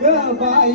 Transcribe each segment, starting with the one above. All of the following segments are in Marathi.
ग बाई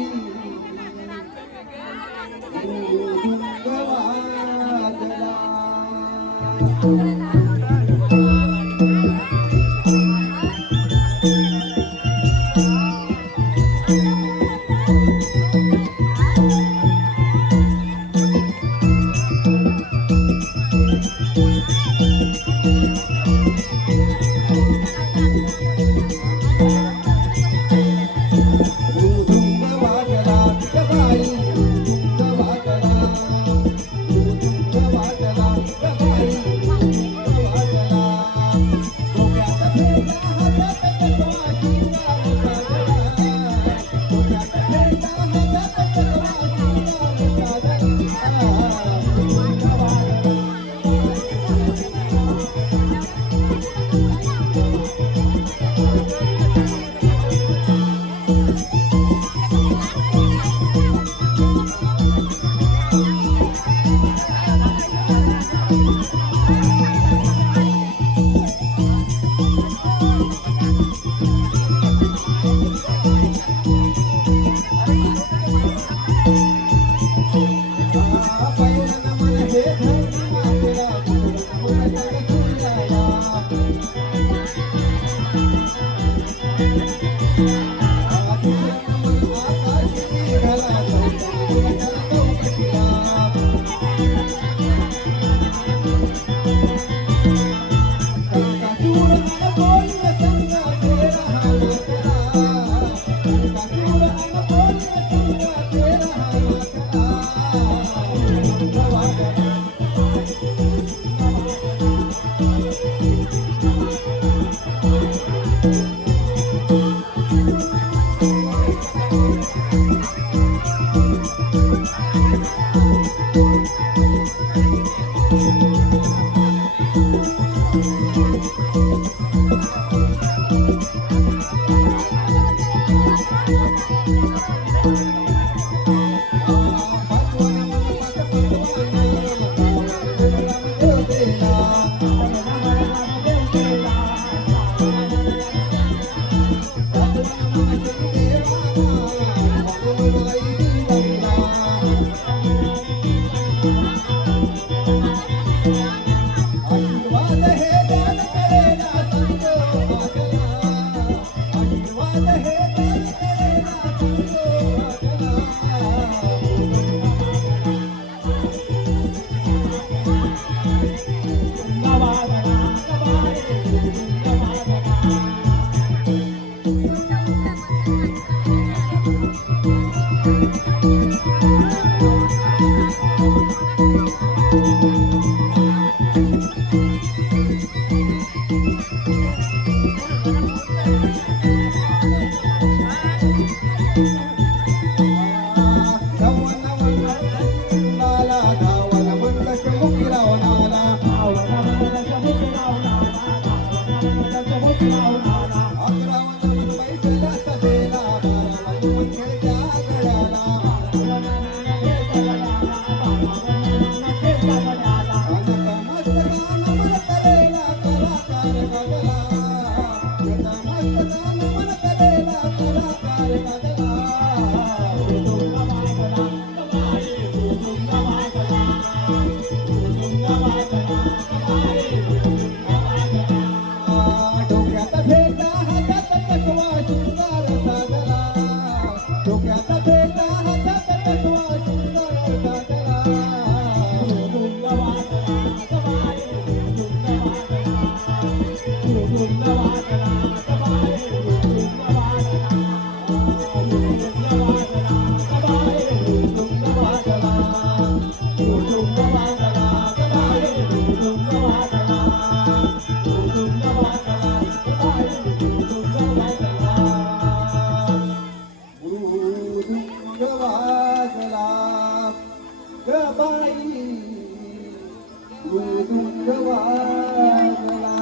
मृदुंग वाजला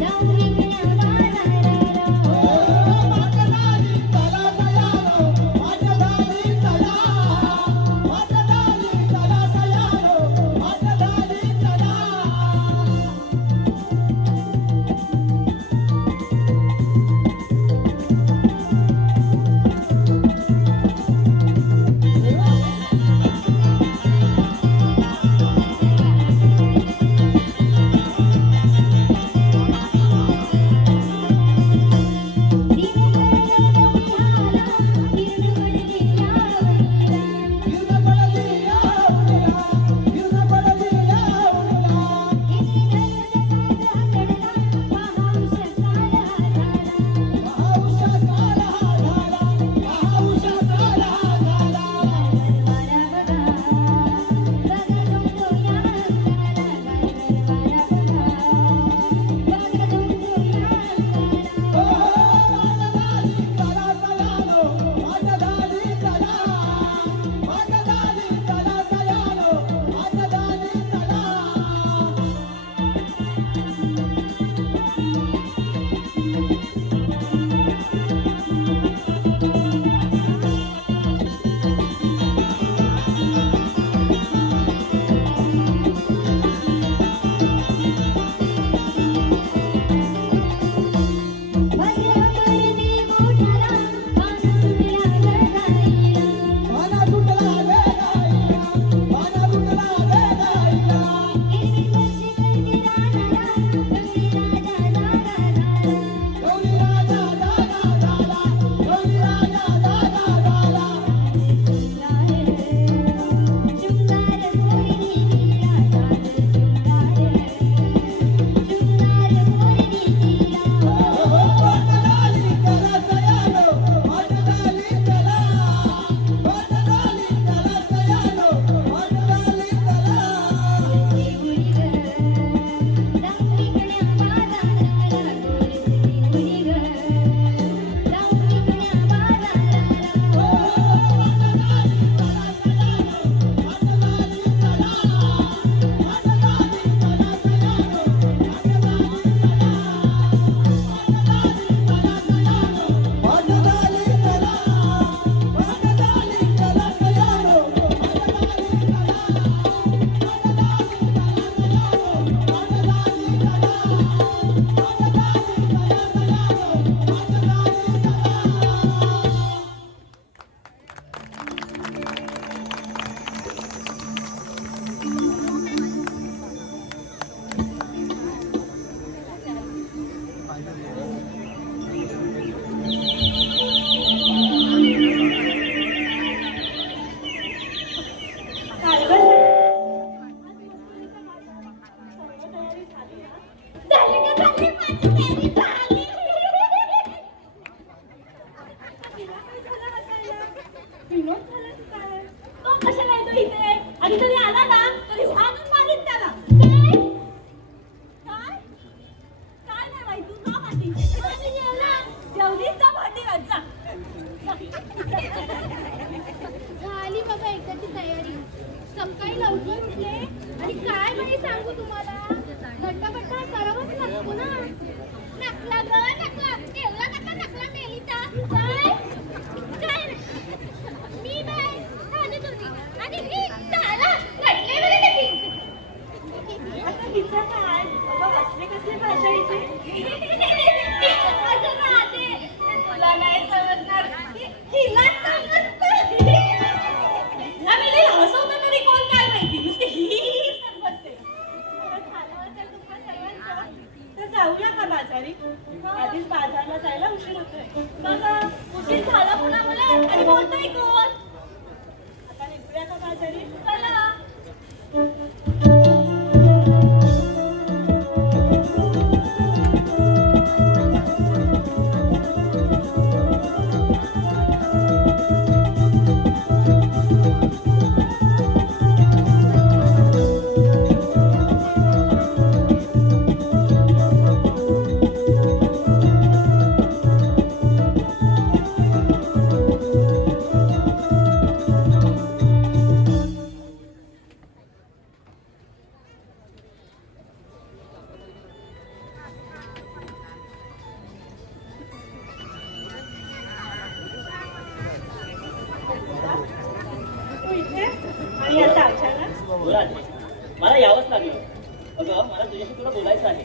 जाऊ विकण्या बाजाराला झाली बाबा एकदाची तयारी. सकाळी लवकर उठले आणि काय माहिती सांगू तुम्हाला, गट्टापट्टा करावाच लागतो ना. नकला ग नकला, केवढा नका नकला मेलीचा. काय काय मी नाही झाली तुम्ही आणि मी झाला घडले बरे लगेच. आता तिचा काय कसले कसले भाषा येते. तुला नाही समजणार, हिला समजतं. आम्ही हसवतो तरी कोण काय माहिती, नुसते ही बसते. झालं असेल तुमच्या सर्वांचं. तर जाऊया का बाजारी? आधीच बाजारला जायला उशीर होतोय. बघा उशीर झाला कुणामुळे आणि बोलतोय कोण. आता निघूया का बाजारी? चला. तू इथे आणि असं अचानक? बोला आजी. मला यावंच लागलं. अगं मला तुझ्याशी तुला बोलायचं आहे.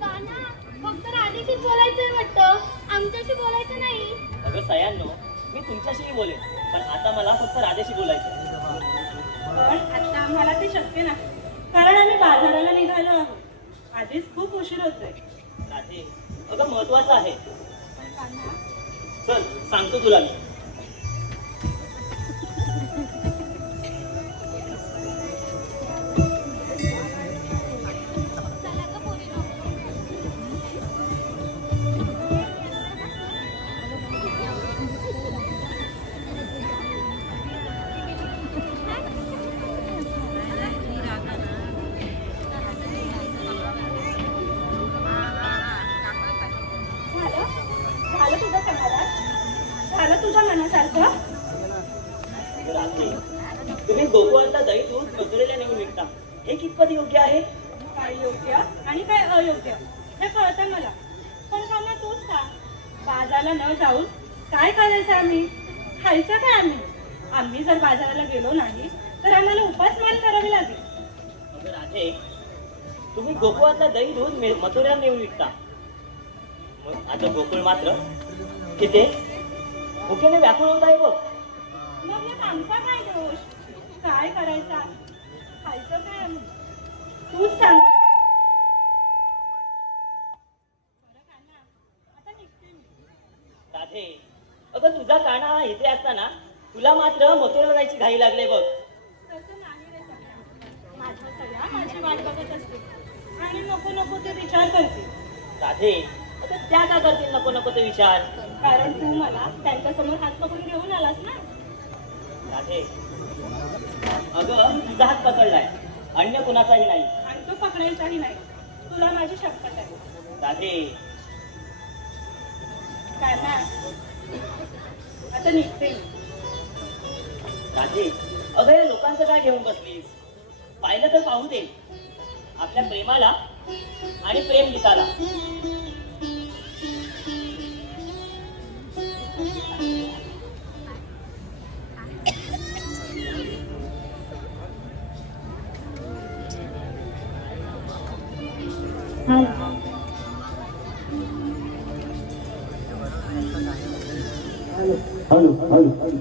कान्हा, फक्त राधेशीच बोलायचंय वाटतं, आमच्याशी बोलायचं नाही. अगं सयांनो, मी तुमच्याशीही बोलेन, पण आता मला फक्त राधेशी बोलायचं आहे. पण आता आम्हाला ते शक्य नाही, कारण आम्ही बाजाराला निघालो आहोत. आधीच खूप उशीर होतोय. राधे, अगं महत्वाचं आहे. पण कान्हा, चल सांगतो तुला मी. चला ग पोरीनो. झालं तुझं समाधान? झालं तुझ्या मनासारखं? अगं राधे, तुम्ही गोकुळातला दही दूध मथुरेला नेऊन विकता, हे कितपत योग्य आहे? काय योग्य आणि काय अयोग्य हे कळतं मला. पण कान्हा तूच सांग, बाजाराला न जाऊन काय करायचं आम्ही? खायचं काय आम्ही? आम्ही जर बाजाराला गेलो नाही तर आम्हाला उपासमार करावी लागेल. अगं राधे, तुम्ही गोकुळातला दही दूध मथुरेला नेऊन विकता, मग आता गोकुळ मात्र तिथे भुकेने व्याकुळ होत आहे बघ. मग यात आमचा काय दोष? काय करायचा? खायचं काय आम्ही? तूच सांग. बरं कान्हा, आता निघते मी. राधे, अगं तुझा काना इथे असताना तुला मात्र मथुरेला जायची घाई लागले बघ. तसं नाही रे सगळ्या. माझ्या सगळ्या माझी वाट बघत असते आणि नको नको ते विचार करते. राधे, अगं त्या का करतील नको नको ते विचार? कारण तू मला त्यांच्यासमोर हात पकडून घेऊन आलास ना. राधे, अगं तुझा हात पकडलाय, अन्य कुणाचाही नाही. आणि तो पकडायचाही नाही. तुला माझी शपथ आहे. राधे, काय ना, आता निघते. राधे, अगं या लोकांचं काय घेऊन बसलीस? पाहिलं तर पाहू दे आपल्या प्रेमाला आणि प्रेम गीताला. Hello hello hello.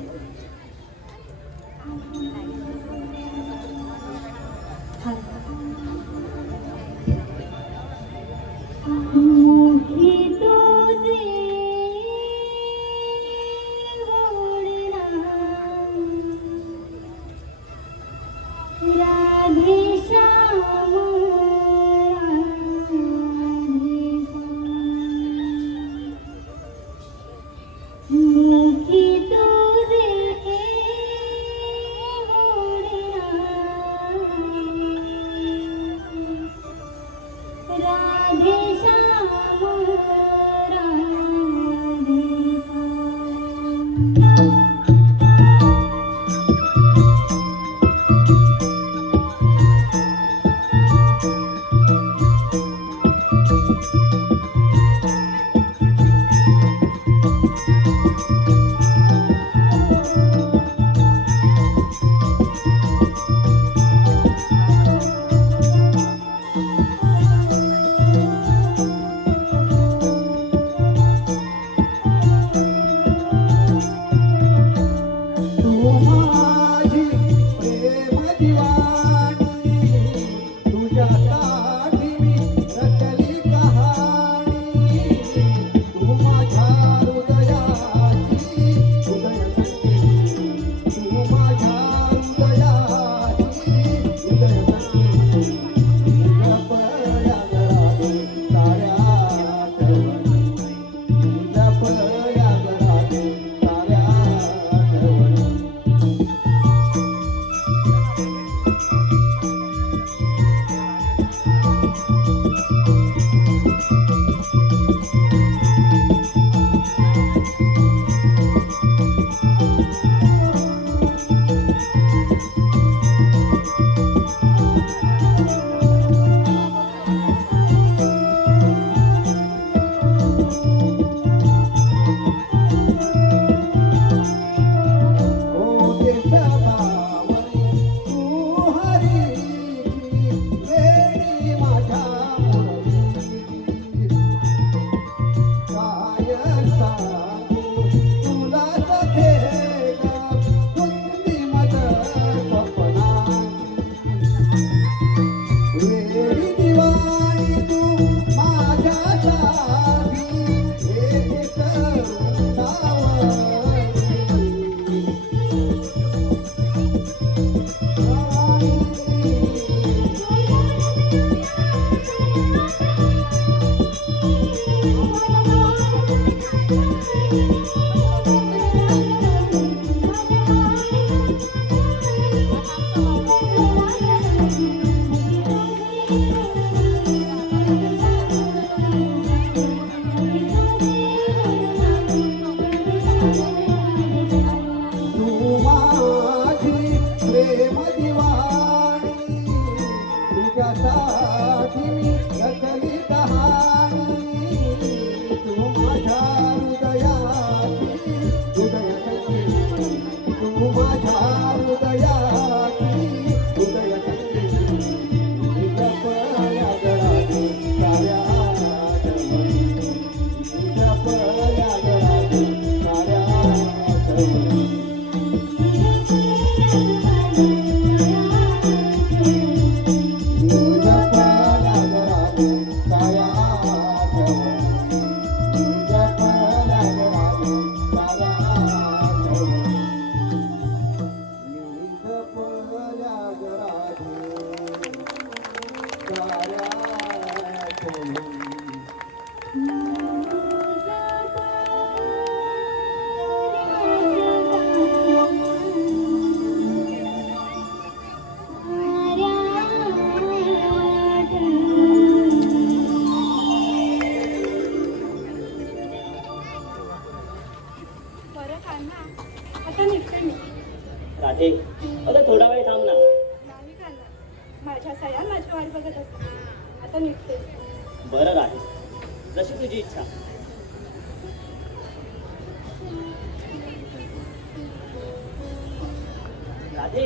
बरं कान्हा, आता निघते मी. राधे अगं थोडा वेळ थांब ना. नाही कान्हा, माझ्या सया माझी वाट बघत असते. आता निघते. बरं राधे, जशी तुझी इच्छा. राधे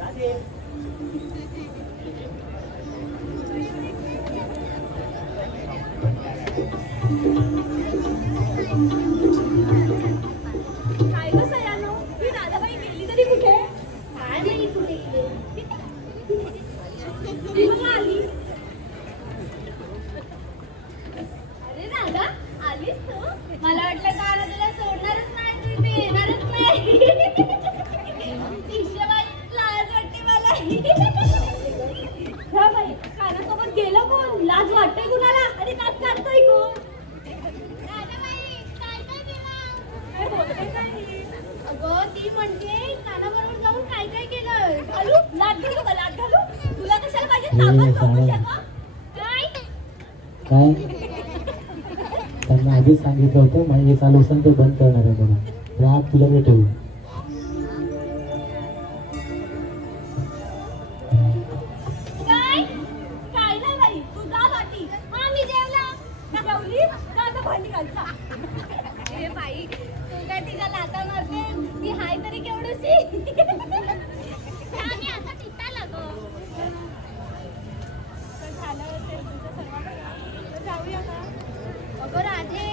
राधे काय गं सयानो, ही राधाबाई गेली तरी कुठे? काय नाही कुठे गेली. ती बघा आली. अरे राधा, आलीस तू? मला वाटलं काना तुला सोडणारच नाही, तू इथे येणारच नाही. शिष्यबाई, लाज वाटते मला. ह्या बाई, कानासोबत गेलं कोण? लाज वाटते कुणाला? आणि नाच काढतोय कोण? राधाबाई, काय काय केलं? काय बोलते काय? अगं ती म्हणते कानाबरोबर जाऊन काय काय केलं. घालू लाट घालू का लाट घालू? तुला कशाला पाहिजे तापत चौकशी का? काय काय त्यांना आधीच सांगितलं होतं म्हणजे हे चालू असेल ते बंद करणार आहे बघा. राग तुला मी ठेवू. काय काय नाही बाई, तू जा वाटी. हा मी जेवला. जेवली जा आता भांडी घालचा. अरे बाई, तू काय तिला लाथा मारते? ती हाय तरी केवढीशी. आम्ही आता तिथं लागो. तर झालं असेल तुमचं सर्वांचं, तर जाऊया का? अगं राधे,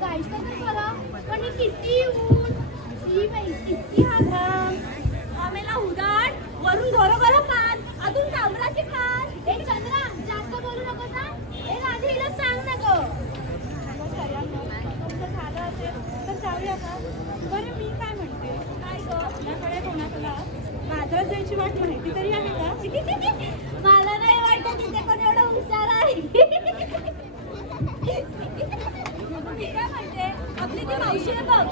जायचं तर खरं, पण हे किती ऊन. ती बाई किती हा घाम. आम्हाला उदाट, वरून घरोघर पान, अजून तांबडाची खान. ए चंद्रा, जास्त बोलू नको ना. ए राधे, हिला सांग ना गं. मग सगळ्यांना तुमचं झालं असेल तर जाऊया का? बरं मी काय म्हणते, काय गं? आपल्याकडे कोणाला बाजारात जायची वाट माहिती तरी आहे का? मला नाही वाटत तिथे कोण एवढं हुशार आहे. मी काय म्हणते, आपली ती मावशी आहे बघ.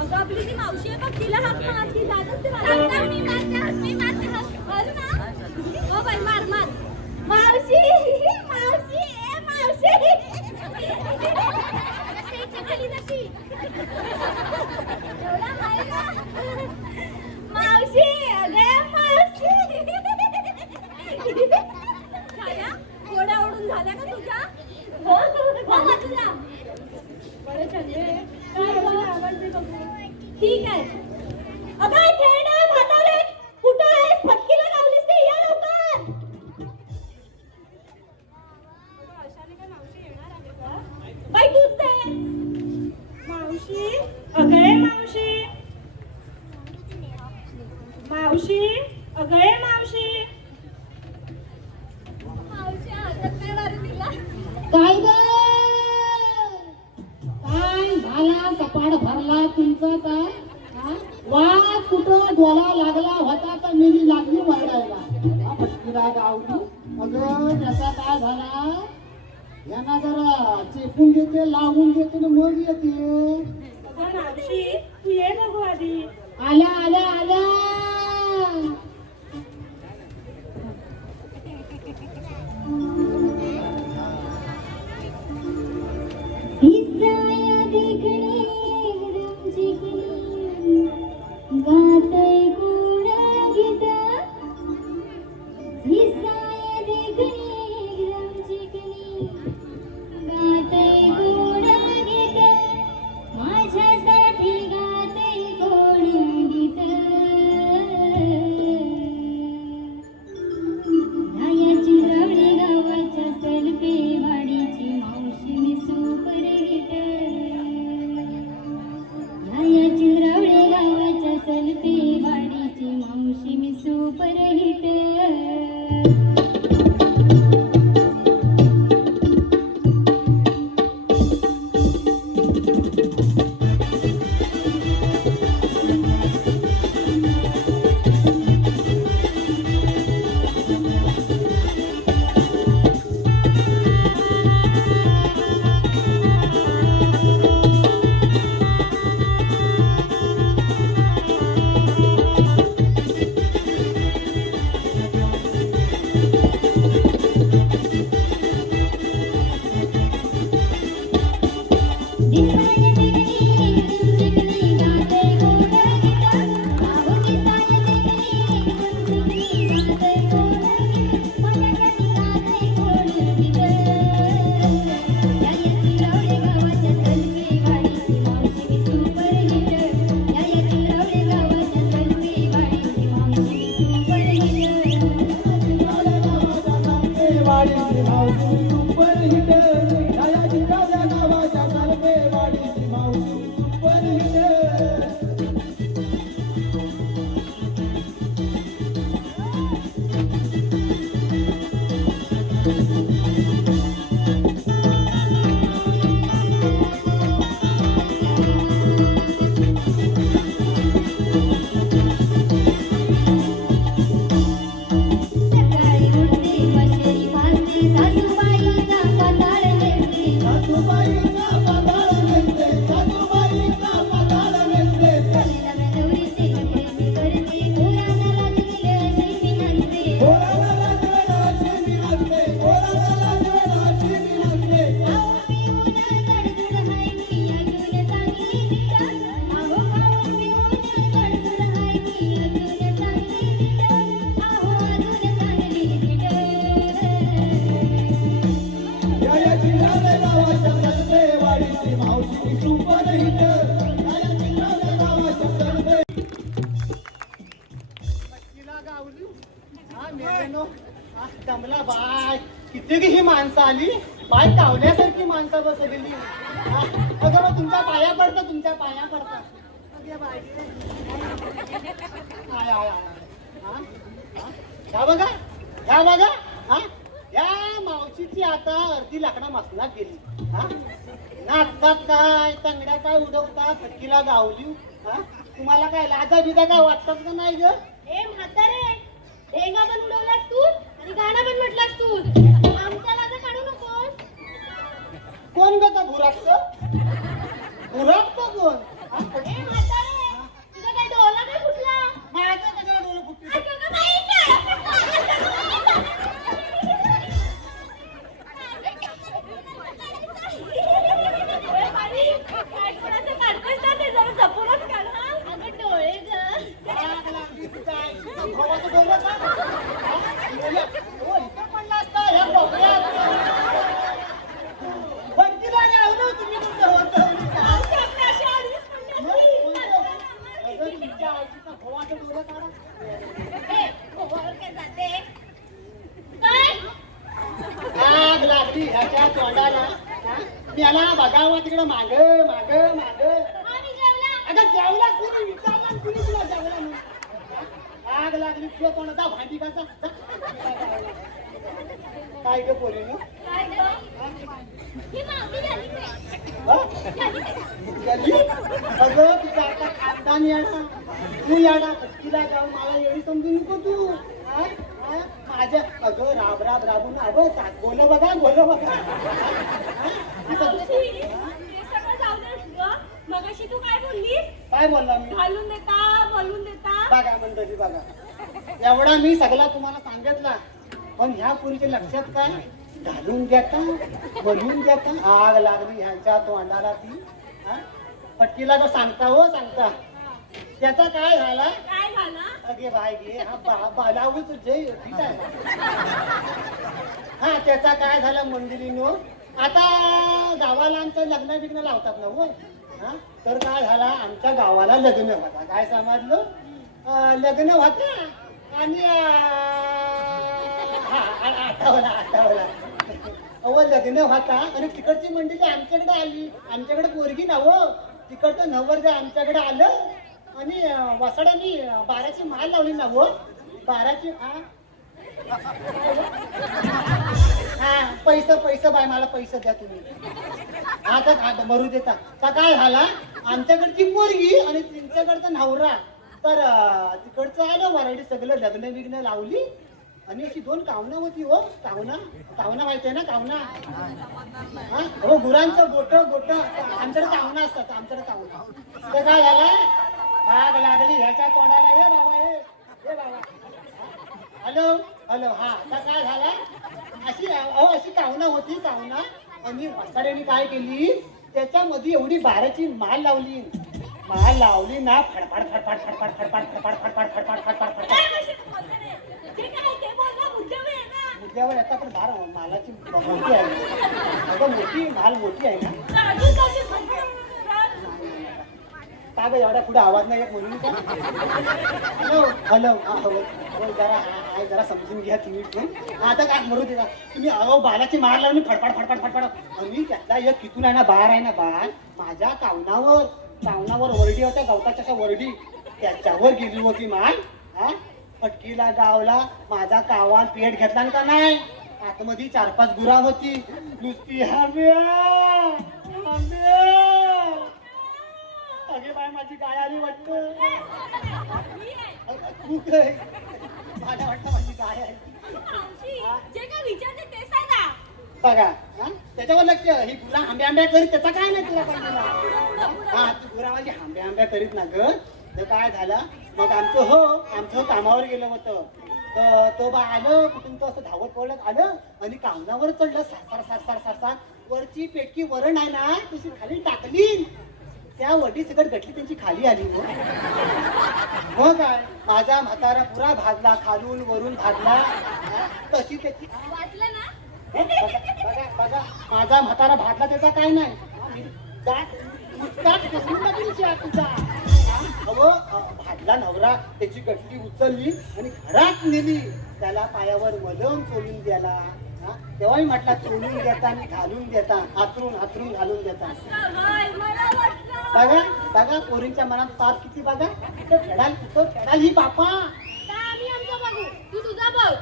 अगं आपली ती मावशी आहे बघ, तिला हात मार. ती जात असते मला. मी मारते हात, मी मारते हात. मारू ना? हो बाई, मार मार. मावशी मावशी, ए मावशी. स्टेजच्या खाली नशी. एवढा आहे का? मावशी, अगं मावशी. झाल्या? गोड्या ओढून झाल्या का तुझ्या? हो बाजूला. बरं चंदे, काय तुला आवाज दे बघू. ठीक आहे. अगं खेळणं म्हातारे, कुठं आहेस? फटकीला लावलीस ते, या लवकर. अगं, अशाने काय मावशी येणार आहे का? बाई तूच ते. मावशी, अगं मावशी, मावशी, अगं मावशी. मावशी हातात नाही मारू तिला. काय ग काय झाला? कपाट भरला तुमचा काय? हा? वाज कुठं डोला लागला होता तर मी लागली वरडायला. हा फटकीला गावली. अगं त्याचा काय झाला? यांना जरा चेपून घेते, लावून घेते ना मग येते. अगं मावशी, तू ये बघू आधी. आल्या आल्या आल्या. हिसाया देखणे रमजिकणी, गातय कोण गीत. हिसाया देखणे रमजिकणी, गातय कोण गीत. माझ्यासाठी गातय कोण गीत. न्यायाची रवळे गावाच्या सलपे वाडीची मावशी मी सुपरहिट. न्यायाची रवळे गावाच्या सलपे वाडीची मावशी मी सुपरहिट. हा मेलेनो हा जमला बाय किती ही माणसं आली बाय कावल्यासारखी माणसं बसलेली अगं मग तुमच्या पाया पडतं तुमच्या पाया पडतात अगे बाय आय आय आय हा ह्या बघा ह्या बघा हा या मावशीची आता अर्धी लाकडा मसनात गेली हा नाचतात काय तंगड्या काय उडवतात फटकीला गावली हा तुम्हाला काय लाजा बिजा काय वाटतात का नाही ग ए म्हातारे ढेंगा पण उडवलास तू आणि गाणं पण म्हटलास तू आमच्या लाजा काढू नकोस कोण ग तो भुराकतो भुराकतो कोण हा? ए म्हातारे तुझा काय डोला काय फुटला माझं कशाला डोळं फुटते अगं बाई काय कोणाचं काढतोयस ना ते जरा जपूनच काढ हा अगं डोळे ग आग लागली तुझ्या आईच्या भावाचं डोळं का? हा? डोळं. ओ, इथं पडला असता ह्या कोपऱ्यात. बंदीला लावलं तुम्ही तुमचं होतं. अगं, तुमच्या आईच्या भावाचं डोळं काढा. ए ओव्हर काय जाते काय आग लागली ह्याच्या तोंडाला हा? त्याला बघावं तिकडं माग माग माग आम्ही जेवला अगं जेवला कुणी विचारला कुणी तुला जेवला म्हणून आग लागली तुझ्या तोंडाचा भांडी कसा काय ग पोरीनो काय ग ही मावली झाली काय गल्ली अगं तुझा आता खानदान येणार तू येणार तिला जाऊन मला एवढी समजून नको तू हा? हा? माझ्या अगं राब राब राबून अगं बोल बघा हा? असं ते सगळं जाऊ दे ग. मगाशी तू काय बोललीस काय बोलला मी घालून देता बोलून देता बघा मंडळी बघा एवढा मी सगळा तुम्हाला सांगितला पण ह्या पुरीच्या लक्षात काय घालून देता बोलून देता आग लागली ह्यांच्या तोंडाला ती हा? पटकीला तो सांगता हो सांगता त्याचा काय झाला काय झालं अगे बाय गे हा बालावूच जय ठीक आहे हा त्याचा काय झाला मंदिरीनो आता गावाला आमचं लग्न बिग्न लावतात ना हो हा तर काय झाला आमच्या गावाला लग्न होता काय समजलं लग्न होतं आणि आठवला अहो लग्न होता आणि तिकडची मंडळी आमच्याकडे आली आमच्याकडे पोरगी ना हो तिकडचं नवरदेव आमच्याकडे आलं आणि वसाड्यानी बाराची माल लावली ना हो बाराची हा पैसे बाय मला पैसे द्या तुम्ही आता मरू देता का काय झाला आमच्याकडची पोरगी आणि त्यांच्याकडचा नवरा तर तिकडचं आलं वराडी सगळं लग्न बिग्न लावली आणि अशी दोन कावना होती हो कावना माहिती आहे ना कावना हा हो गुरांचं गोट आमच्याकडे कावना असतात आमच्याकडे कावना तर काय झाला आग लागली ह्याच्या तोंडाला हे बाबा हॅलो हा आता काय झाला अशी कावना होती कावना आणि वसाड्याने काय केली त्याच्यामध्ये एवढी बाराची माल लावली ना फडफड फडफड फडफड फडफड फडफड फडफड फडफड फडफड मुद्द्यावर येतात पण बार मालाची मोठी आहे अगं माल मोठी आहे ना का ग एवढ्या पुढे आवाज नाही येत म्हणून हॅलो जरा समजून घ्या तुम्ही पण आता काय म्हणू देता तुम्ही अहो बालाची मार लावून फडफड आणि त्यातला एक कितून आहे ना बार माझ्या कावनावर वरडी होत्या गवताच्या अशा वरडी त्याच्यावर गेली होती माल हा पटकीला गावला माझा कावान पेट घेतला का नाही आतमध्ये 4-5 गुरा होती नुसती अगे बाय माझी गाय आली वाटतं माझ्या वाटतं माझी गाय आहे जे काय विचारते ते सांगा बघा हा त्याच्यावर लक्ष ही गुरा आंब्या करीत त्याचा काय नाही तुला पण हा तू गुरा माझी आंब्या करीत ना ग तर काय झालं मग आमचं कामावर गेलं होतं तर तो बा आलं कुठून तो असं धावत पडत आलं आणि कामनावर चढलं सार वरची पेटकी वरण आहे ना तशी खाली टाकली त्या वडी सगळं गटली त्यांची खाली आली हो काय माझा म्हातारा पुरा भाजला खालून वरून भाजला तशी त्याची वाचलं ना बघा माझा म्हातारा भाजला त्याचा काय नाही तुझा भाडला नवरा त्याची गट्टी उचलली आणि घरात नेली. त्याला पायावर मलम चोळून द्याला. हा? तेव्हा मी म्हटलं चोळून देता आणि घालून देता, हातरून हातरून घालून देता. बघा बघा पोरींच्या मनात पाप किती बघा. कुठं फेडाल ही बापा. आम्ही आमचं बघू, तू तुझा बघ.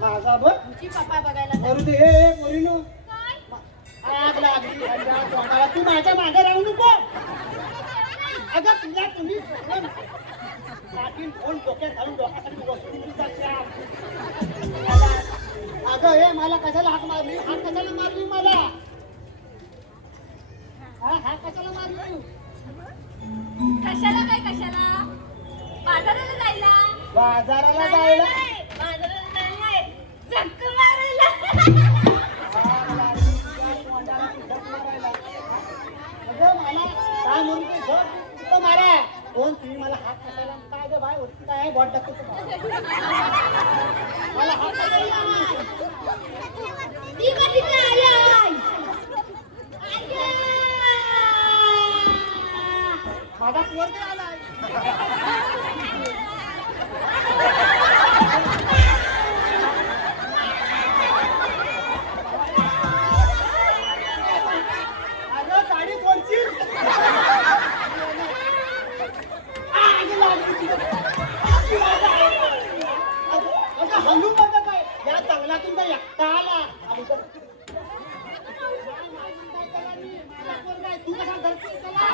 माझा बघ तुझी पप्पा बघायला जा. करू दे हे पोरीनो. काय? आग लागली ह्याच्या तोंडाला. तू माझ्या मागे राहू नको. अगं तुला तुम्ही लागीन फोन डोक्यात घालून डोक्यासाठी वस्तू अगं हे मला कशाला हाक मारली. हाक कशाला मारली मला. हा कशाला मारली. कशाला काय कशाला? बाजाराला जायला. बाजाराला जायला. बाजाराला जायला. झक मारायला. आग लागली तुझ्या तोंडाला ती झक मारायला. अगं मला काय म्हणून ते झक तिथं मारा. कोण तुम्ही मला हात कशाला. काय गं बाय वरती काय आहे बॉट दाखवतो मला हात कशाला. ती कधी काय आई? माझा पोरगा आलाय. अगं साडी कोणची. अगं हलू बघा काय या जंगलातून तर एकटा आला. तू कसा धरते त्याला.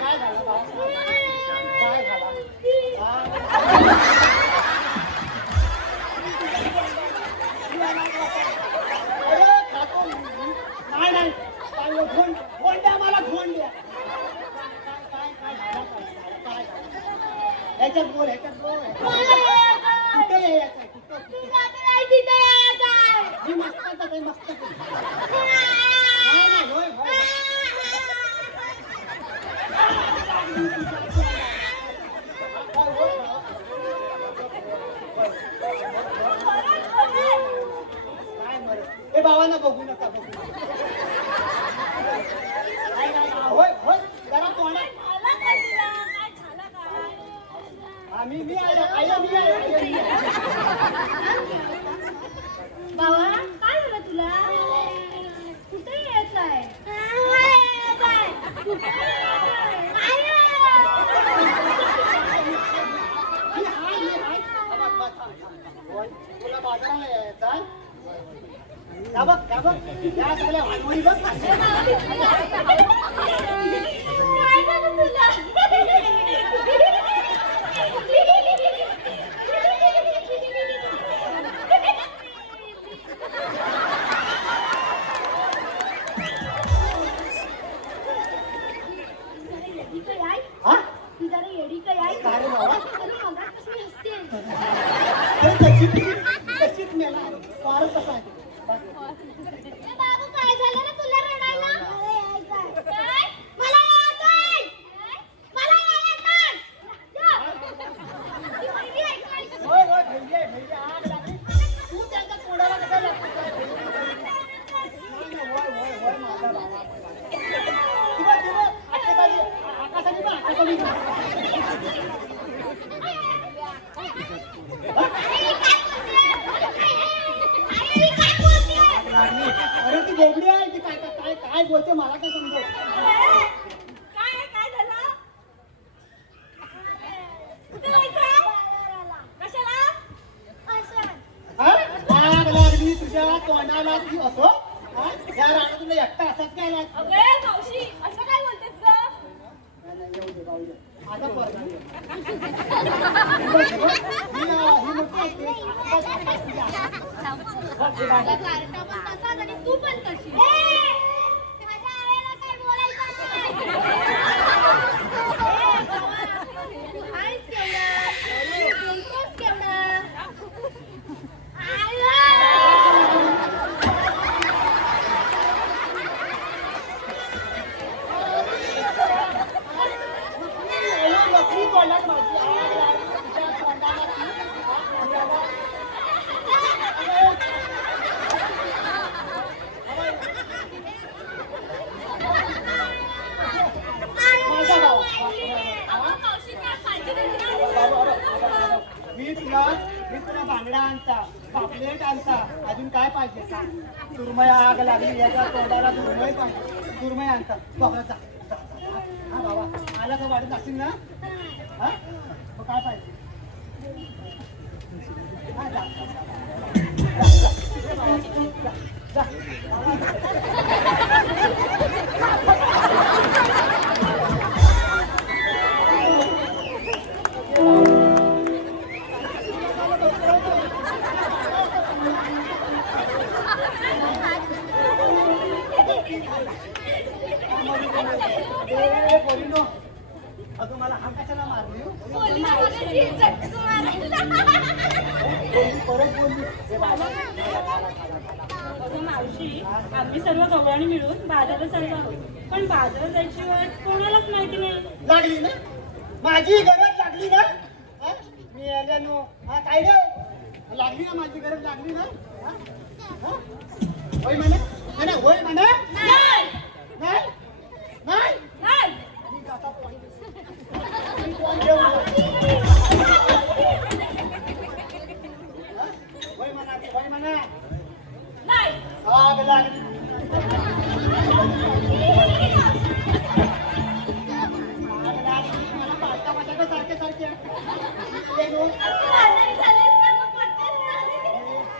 काय झालं बाळा? काय झालं. नाही नाही फोन द्या मला फोन द्या. ह्याच्यात बोल ह्याच्यात बोल. कुठे यायचं मी मस्त आहे मस्त. नाही होय होय. हे भावांना बघू नका बघू नका. होय होय जरा तोंडा. आम्ही मी आलो मी आलो. बाबा काय झालं तुला? कुठे यायचं आहे? तुला बाजाराला यायचा. त्या बघ त्या सगळ्या भांडवळी बघ. काय झालं तुला? हा ती जरा येडी काय आहे? काय रे बाबा. अरे मगाचपासून हसते. कशीच मेला फार कसा आहे. ए बाबू काय झालं रे तुला रडायला? काय? मला यायचंय. मला यायचंय. ती पहिली आहे काय? होय होय भैया आग लागली. तू त्यांच्या तोंडाला कसा लागतो. होय माझा बाबा. आकाशाने बघ आकाशाने अरे ती वेगळी आहे ती. काय काय काय बोलते मला काय समजत. काय झालं? कुठे जायचं? कशाला? आग लागली तुझ्या तोंडाला ती असो. या राणा तुला एकटा असाच काय लागला. अगं मावशी असं काय बोलतेस ग? नाही येऊ दे जाऊ दे. आता पोरगा ये. माझा कार्टा पण तसाच आणि तू पण तशी. माझ्या आईला काय बोलायचं तू आहेस केवढा, बोलतोस केवढा. बकरी तोंडात माझी आग लागली तुझ्या तोंडाला ती. बांगडा आणता, पापलेट आणता, अजून काय पाहिजे सांग. सुरमई आग लागली याच्या तोंडाला सुरमई पाहिजे, सुरमई आणता. तू आपला जा. हा बाबा आला का वाटत असेल ना. हा मग काय पाहिजे. हा जा जा, अगं मला हा कशाला मारली. बोलली ना मगाशी, चटक मारायला. परत बोलली. अगं मावशी, आम्ही सर्व गवळणी मिळून बाजारात चाललो आहोत, पण बाजारात जायची वाट कोणालाच माहिती नाही. लागली ना माझी गरज लागली ना. हा? मी आल्यानो हा काय रे लागली ना माझी गरज लागली ना. हा? हा? होय म्हणा म्हणा होय म्हणा. नाही नाही नाही नाही होय म्हणा होय म्हणा. नाही आग लागली. आग लागली मला पाहता पाहता सारखे सारखे आजारी झालीस ना, मग पटकन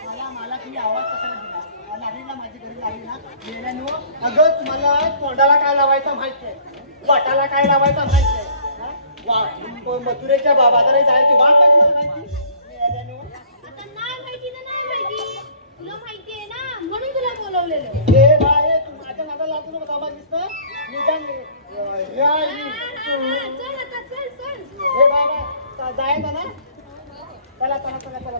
मला मला तुम्ही आवाज कशाला दिला. लागली ना माझी घरी लागली ना गेल्यानो. अगं तुम्हाला तोंडाला काय लावायचं माहिती आहे, वाटाला काय लावायचं माहिती आहे. मथुरेच्या बाजारात जायची वाट नाही तुम्हाला माहिती. गेल्यानो आता नाही माहिती तर नाही माहिती, तुला माहिती आहे ना म्हणून तुला बोलवलेलं. हे बाय तू माझ्या नादाला लागू नको. सामान दिसतं निदान चल आता, चल चल. हे बाबा जायचं ना. चला चला चला चला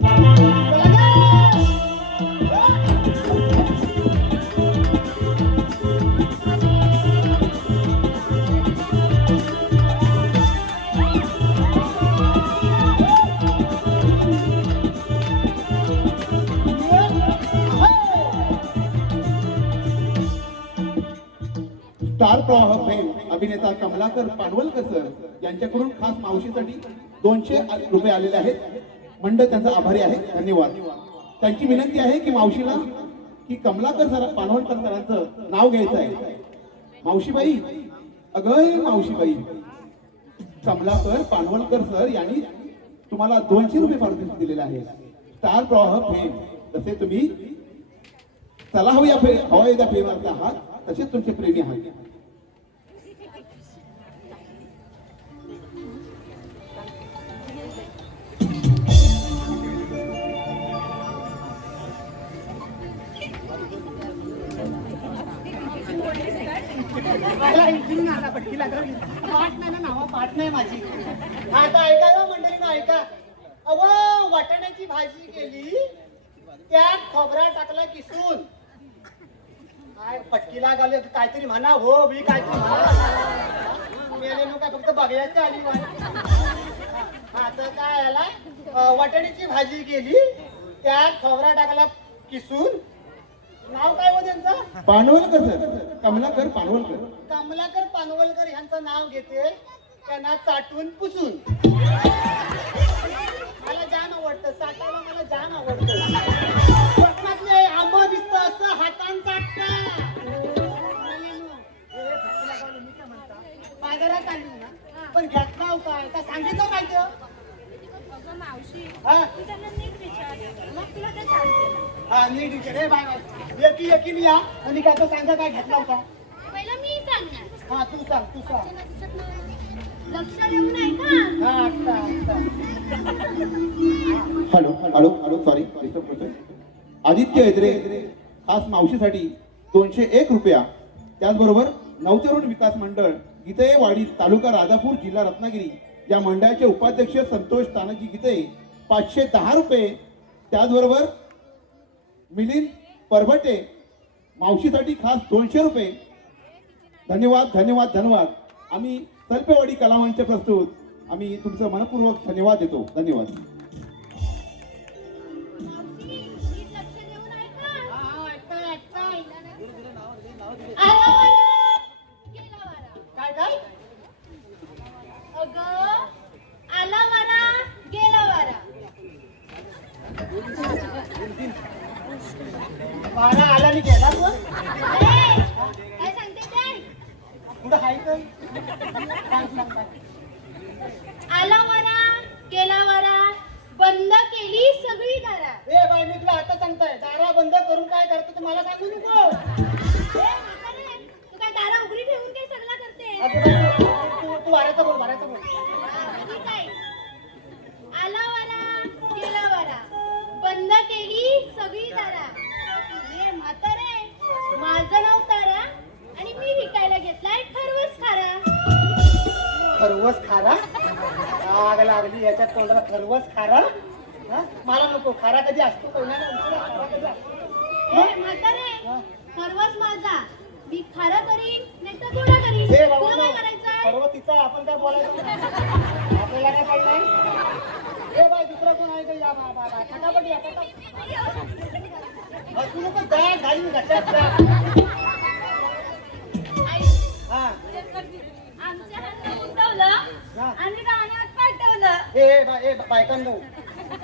स्टार प्रवाह फेम अभिनेता कमलाकर पानवलकर सर यांच्याकडून खास मावशीसाठी 200 रुपये आलेले आहेत. मंडळ त्यांचा आभारी आहे. धन्यवाद. त्यांची विनंती आहे की मावशीला की कमलाकर सर पानवलकर सरांचं नाव घ्यायचं आहे. मावशीबाई, अगं मावशीबाई, कमलाकर पानवलकर सर यांनी तुम्हाला 200 रुपये पारितोषिक दिलेले आहे. स्टार प्रवाह फेम तसे तुम्ही चला हवया फेम आहात, तसेच तुमचे प्रेमी आहात. पाठ नाही ना नावा पाठ नाही माझी. आता ऐका ना मंडळीनं ऐका. अव वाटाण्याची भाजी केली, त्यात खोबरा टाकला किसून. काय पटकीला गाले काहीतरी म्हणा हो मी काहीतरी म्हणा. काय फक्त बघायची आली. आता काय याला वाटाण्याची भाजी केली, त्यात खोबरा टाकला किसून. नाव काय हो त्यांचं. पानवलकर सर, कमलाकर पानवलकर. कमलाकर पानवलकर यांचं नाव घेते, त्यांना चाटून पुसून. मला जाम आवडतं चाटायला, मला जाम आवडतं. स्वप्नातले आंबा दिसत असं हातान चाटता. बाजारात आली ना पण घेतला काय का सांगितलं पाहिजे. अगं मावशी, हा तू त्यांना नीट विचार, मग तुला ते सांगते ना. हा नीट विचार. हे बाय एकी एकीने या आणि काय तो सांगा काय घेतला होता. पहिला मी सांगणार. हा तू सांग तू सांग. लक्ष देऊन ऐका. हा आता आता hello hello hello sorry disturb करतोय. आदित्य एद्रे खास मावशीसाठी 201 रुपया. त्याचबरोबर नवतरुण विकास मंडळ गीतयेवाडी तालुका राजापूर जिल्हा रत्नागिरी या मंडळाचे उपाध्यक्ष संतोष तानाजी गीते 510 रुपये. त्याचबरोबर मिलिंद परभटे मावशीसाठी खास 200 रुपये. धन्यवाद धन्यवाद धन्यवाद. आम्ही सल्पेवाडी कलावंत प्रस्तुत आम्ही तुमचं मनपूर्वक धन्यवाद देतो. धन्यवाद. नीट लक्ष देऊन ऐका. हा ऐकता ऐकता. आला वारा, गेला वारा. काय काय अगं आला वारा, गेला वारा. बंद केली सगळी दारं. ए बाई, मी तुला आता सांगताय, दारा बंद करून काय करतो तू मला सांगू नको. ए, म्हातारे, तू काय दारं उघडी ठेवून काय सगळं करते? अगं बाई, तू वाऱ्याचं बोल, वाऱ्याचं बोल. ठीक आहे. आला वारा, गेला वारा, बंद केली सगळी दारं. ए, म्हातारे, माझं नाव तारा आणि मी विकायला घेतलाय खरवस खारा. खरवस खारा? आग लागली याच्यात तोंडाला, खरवस खारा? हा? मला नको, खारा कधी असतो कोणाला विचारा, खारा कधी असतो? ए, म्हातारे, खरवस माझा. मी खारा करीन नाही तर गोळा करीन. ए बाबा, तुला काय करायचंय? खरवस तिचा, आपण काय बोलायचं नाही. आपल्याला काय कळणार? ए बाई, दुसरा कोण आहे का? या बाबा, फटाफट या, फटाफट. तू नको जा, घालीन घशात जा. आई, हा. आमच्या हातात उठवलं हा. आणि रानात पाठवलं. ए बायकांनो,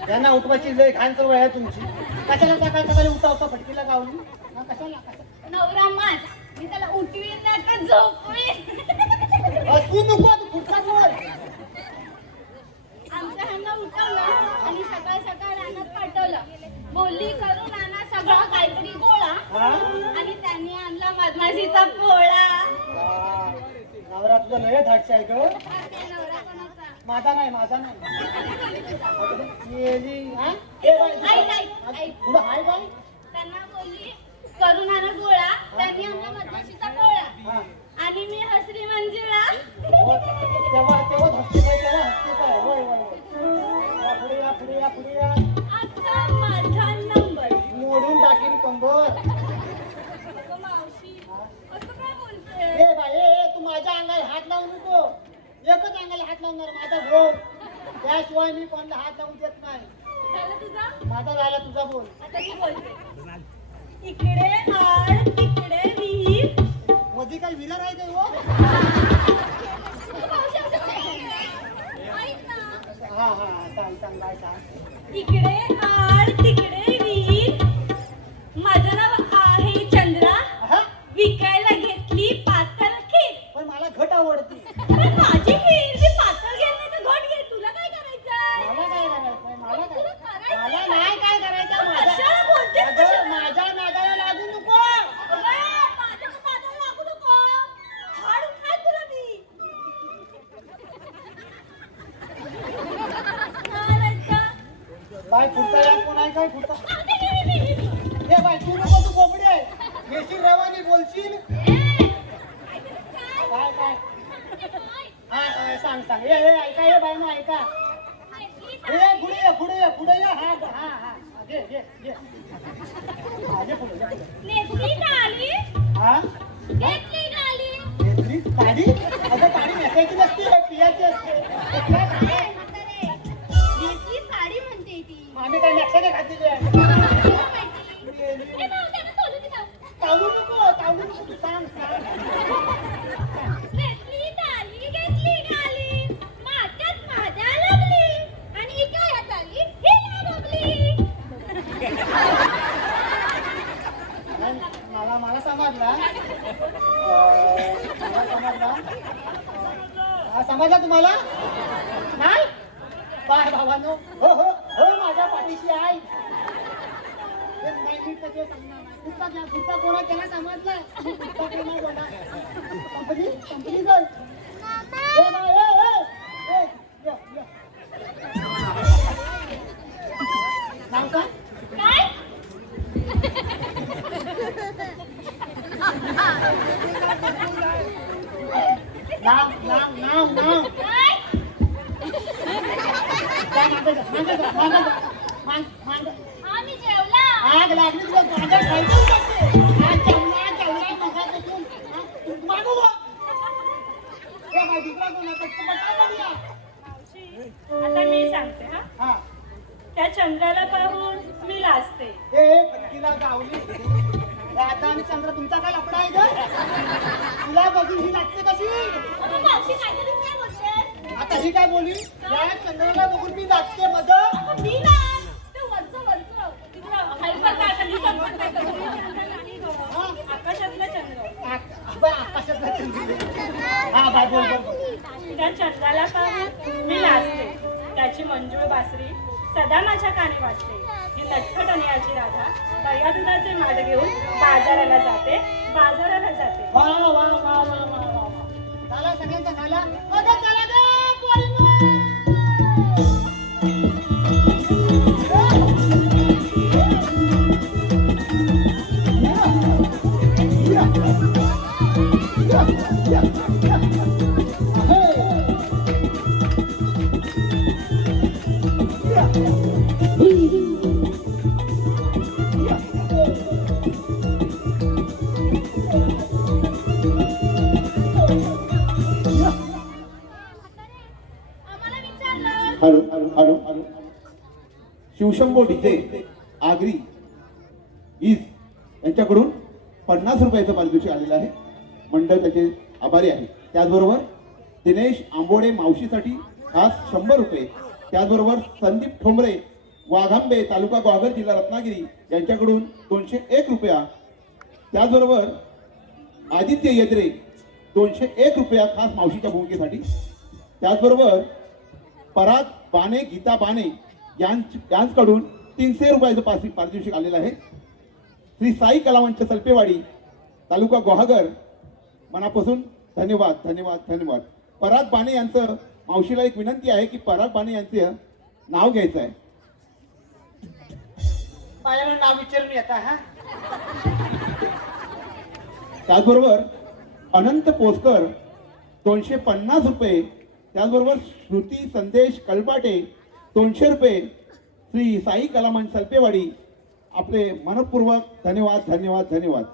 यांना उठवायची लय घाण सवय आहे तुमची. कशाला सकाळी सकाळी उठावता फटकीला गावली? हा, कशाला? नवरा माझ, मी त्याला उठवीन नाही तर झोपवीन. तू नको, तू पुढचा बोल. आमच्या ह्यांना उठवलं आणि सकाळ सकाळ रानात पाठवलं. बोलली करून आणा सगळा काहीतरी गोळा हा? आणि त्यांनी आणला मधमाशीचा पोळा. नवरा तुझा लय धाडशी आहे ग. ते नवरा कोणाचा? माझा नाही, माझा नाही. मेली, हा? ऐक, ऐक, ऐक. पुढं हाय बाई? त्यांना बोलली करून आणा गोळा, त्यांनी आणला मधमाशीचा पोळा हा. आणि मी हसरी मंजुळा. तेव्हा हसते काय, तेव्हा हसते काय? होय होय होय. या पुढे या, पुढे या, पुढे या. आता माझा नंबर. मोडून टाकीन कंबर. अगं मावशी, असं काय बोलते? ए बाई, तू माझ्या अंगाला हात लावू नको. एकच अंगाला हात लावणार, माझा भाऊ. त्याशिवाय मी कोणाला हात लावून देत नाही. झालं तुझं? माझा झाला, तुझा बोल. आता मी बोलते. इकडे आड, तिकडे विहीर. मध्ये काही विलर आहे काय हो? मावशी, असं नाही. ऐक ना. हा हा, सांग सांग बाय सांग. इकडे आड, तिकडे विहीर. माझं नाव आहे चंद्रा. हा? विकायला घेतली पातळ खीर. पण मला घट आवडते. पण माझी खीर मी पातळ घेत नाही तर घट घे. तुला काय करायचंय? मला काय करायचंय? मला काय? तुला करायचंय? मला नाही काय करायचं. कशाला बोलतेस अगं, कशाला? माझ्या नादाला लागू नको. माझ्या नादाला लागू नको. हाड खाय तुला मी. चालायचं. बाय, पुढचा या कोण आहे काय? पुढचा आधी मी. ए बाय, तू नको, तू बोबडी आहे. येशील रवानी बोलशील. काय काय? हा, सांग सांग. ऐका, हे बाय ना, ऐका. पुढे ये, पुढे ये, पुढे ये. हा हा हा, घे घे घे. हा, ये पुढे, ये पुढे. नेसली गाली, हा? घेतली गाली. घेतली काडी? अगं, काडी नेसायची नसते, पियाची असते. काय काय? म्हातारे, नेसली साडी म्हणते ती. आम्ही काय नेक्साने घातलेली आहे. तुला माहिती? ए, भाऊ, त्यानं तोलू दे भाऊ. तावू नको, तू सांग सांग. नेसली गाली, घेतली गाली. मात्यात माझ्या लागली आणि इकायत आली हिला बघली. मला समजला. मला समजला. हा, समजला तुम्हाला? नाही? बाय भावानो, हो हो हो, माझ्या पाठीशी आहे. नाही, मी तर ते सांगणार नाही. पुढचा कोणा त्याला समजलं. पुढचा कोणा बोला. कंपनी जाईल. ए बाय, ये. सांग का? काय? नाव. काय? मांग. आम्ही जेवला. आग लागली तुला, माझ्या खायचं टाकते. आज जेवला मगापासून. मागू बा. ए बाई, दुसरा कोण आता? तुला काय करूया? आता मी सांगते हा. हा. त्या चंद्राला पाहून मी लाजते. ए पटकीला गावली. राधा आणि चंद्र तुमचा काय लफडा आहे ग? तुला बघून ही लागते कशी? अगं, मावशी काहीतरीच नाही बोलते. आता ही काय बोली? या चंद्राला बघून मी लागते मजा. अगं, मी ना ते वरचं तिकडं हायपर काय आता दिसत पण काय करू. आकाशातला चंद्र. आकाशातला चंद्र. हा बाय, बोल. त्या चंद्राला पाहून मी लाजते. त्या याची मंजूळ बासरी सदा माझ्या कानी वाजते. ही नटखट अनियाची राधा दर्या दुधाचे माठ घेऊन बाजाराला जाते, बाजाराला जाते. वा वा वा वा वा वा वा. झाला सगळ्यांचा झाला. अगं चला गं, पोरींनो. आम्हाला विचारलं. Hello hello hello. Shivshambho DJ Agri ईज यांच्याकडून 50 रुपयाचं पारितोषिक आलेलं आहे. मंडळ त्याचे आभारी आहे. त्याचबरोबर दिनेश आंबोडे मावशीसाठी खास 100 रुपये. त्याचबरोबर संदीप ठोंबरे वाघांबे तालुका ग्वागर जिल्हा रत्नागिरी यांच्याकडून 201 रुपया. त्याचबरोबर आदित्य येद्रे 201 रुपया खास मावशीच्या भूमिकेसाठी. त्याचबरोबर पराग बाने गीता बाने यांच्याकडून 300 रुपयाचं पारितोषिक आलेलं आहे. श्री साई कलावंत सल्पेवाडी तालुका गुहागर मनापासून धन्यवाद धन्यवाद धन्यवाद. पराग बाने यांचं मावशीला एक विनंती आहे की पराग बाने यांचं नाव घ्यायचं आहे. बायाला नाव विचारून येता हा. त्याचबरोबर अनंत पोसकर 250 रुपये. त्याचबरोबर श्रुती संदेश कलबाटे 200 रुपये. श्री साई कलामंच सल्पेवाडी आपले मनपूर्वक धन्यवाद धन्यवाद धन्यवाद.